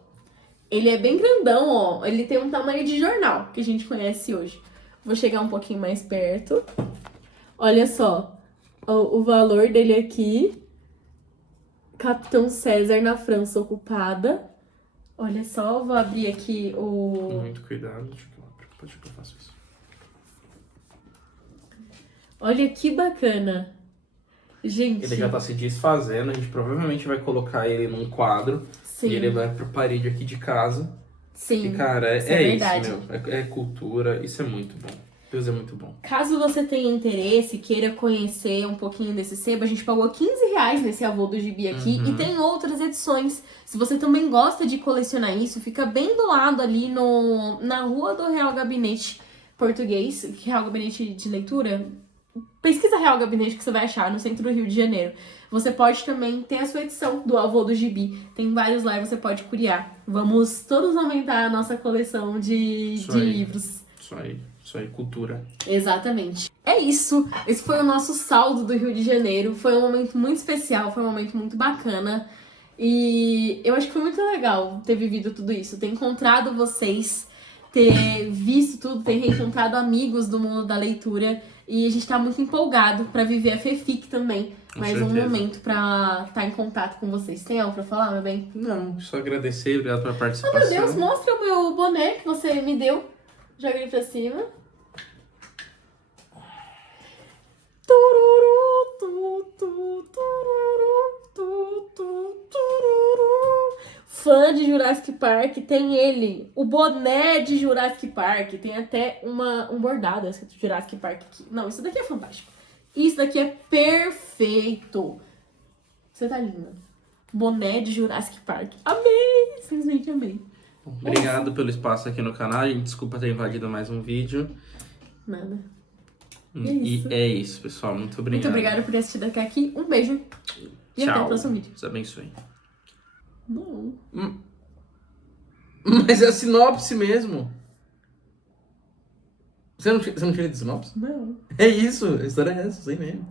Ele é bem grandão, ó. Ele tem um tamanho de jornal, que a gente conhece hoje. Vou chegar um pouquinho mais perto. Olha só. o valor dele aqui. Capitão César na França ocupada. Olha só, vou abrir aqui o... Muito cuidado, deixa que eu faço isso. Olha que bacana. Gente... Ele já tá se desfazendo, a gente provavelmente vai colocar ele num quadro. Sim. E ele vai pra parede aqui de casa. Sim, E, cara, isso é isso, verdade. meu. É cultura, isso é muito bom. Deus é muito bom. Caso você tenha interesse, queira conhecer um pouquinho desse sebo, a gente pagou R$15 nesse Avô do Gibi aqui. E tem outras edições. Se você também gosta de colecionar isso, fica bem do lado ali na rua do Real Gabinete Português, Real Gabinete de Leitura. Pesquisa Real Gabinete que você vai achar no centro do Rio de Janeiro. Você pode também ter a sua edição do Avô do Gibi. Tem vários lá e você pode curiar. Vamos todos aumentar a nossa coleção de livros. Isso aí, cultura. Exatamente. É isso. Esse foi o nosso saldo do Rio de Janeiro. Foi um momento muito especial, foi um momento muito bacana. E eu acho que foi muito legal ter vivido tudo isso, ter encontrado vocês, ter visto tudo, ter reencontrado amigos do mundo da leitura. E a gente tá muito empolgado pra viver a FEFIC também. Mais um momento pra estar em contato com vocês. Tem algo pra falar, meu bem? Não, só agradecer, obrigado pela participação. Oh, meu Deus, mostra o meu boné que você me deu. Joga ele pra cima. Fã de Jurassic Park, tem ele, o boné de Jurassic Park, tem até um bordado escrito Jurassic Park aqui. Não, isso daqui é fantástico. Isso daqui é perfeito. Você tá linda. Boné de Jurassic Park. Amei! Simplesmente amei. Obrigado pelo espaço aqui no canal. Desculpa ter invadido mais um vídeo. Nada. E é isso, pessoal. Muito obrigado. Muito obrigada por ter assistido até aqui. Um beijo. E Tchau. até o próximo vídeo. Deus abençoe. Não. Mas é a sinopse mesmo. Você não tira de sinopse? Não. É isso. A história é essa, sei mesmo.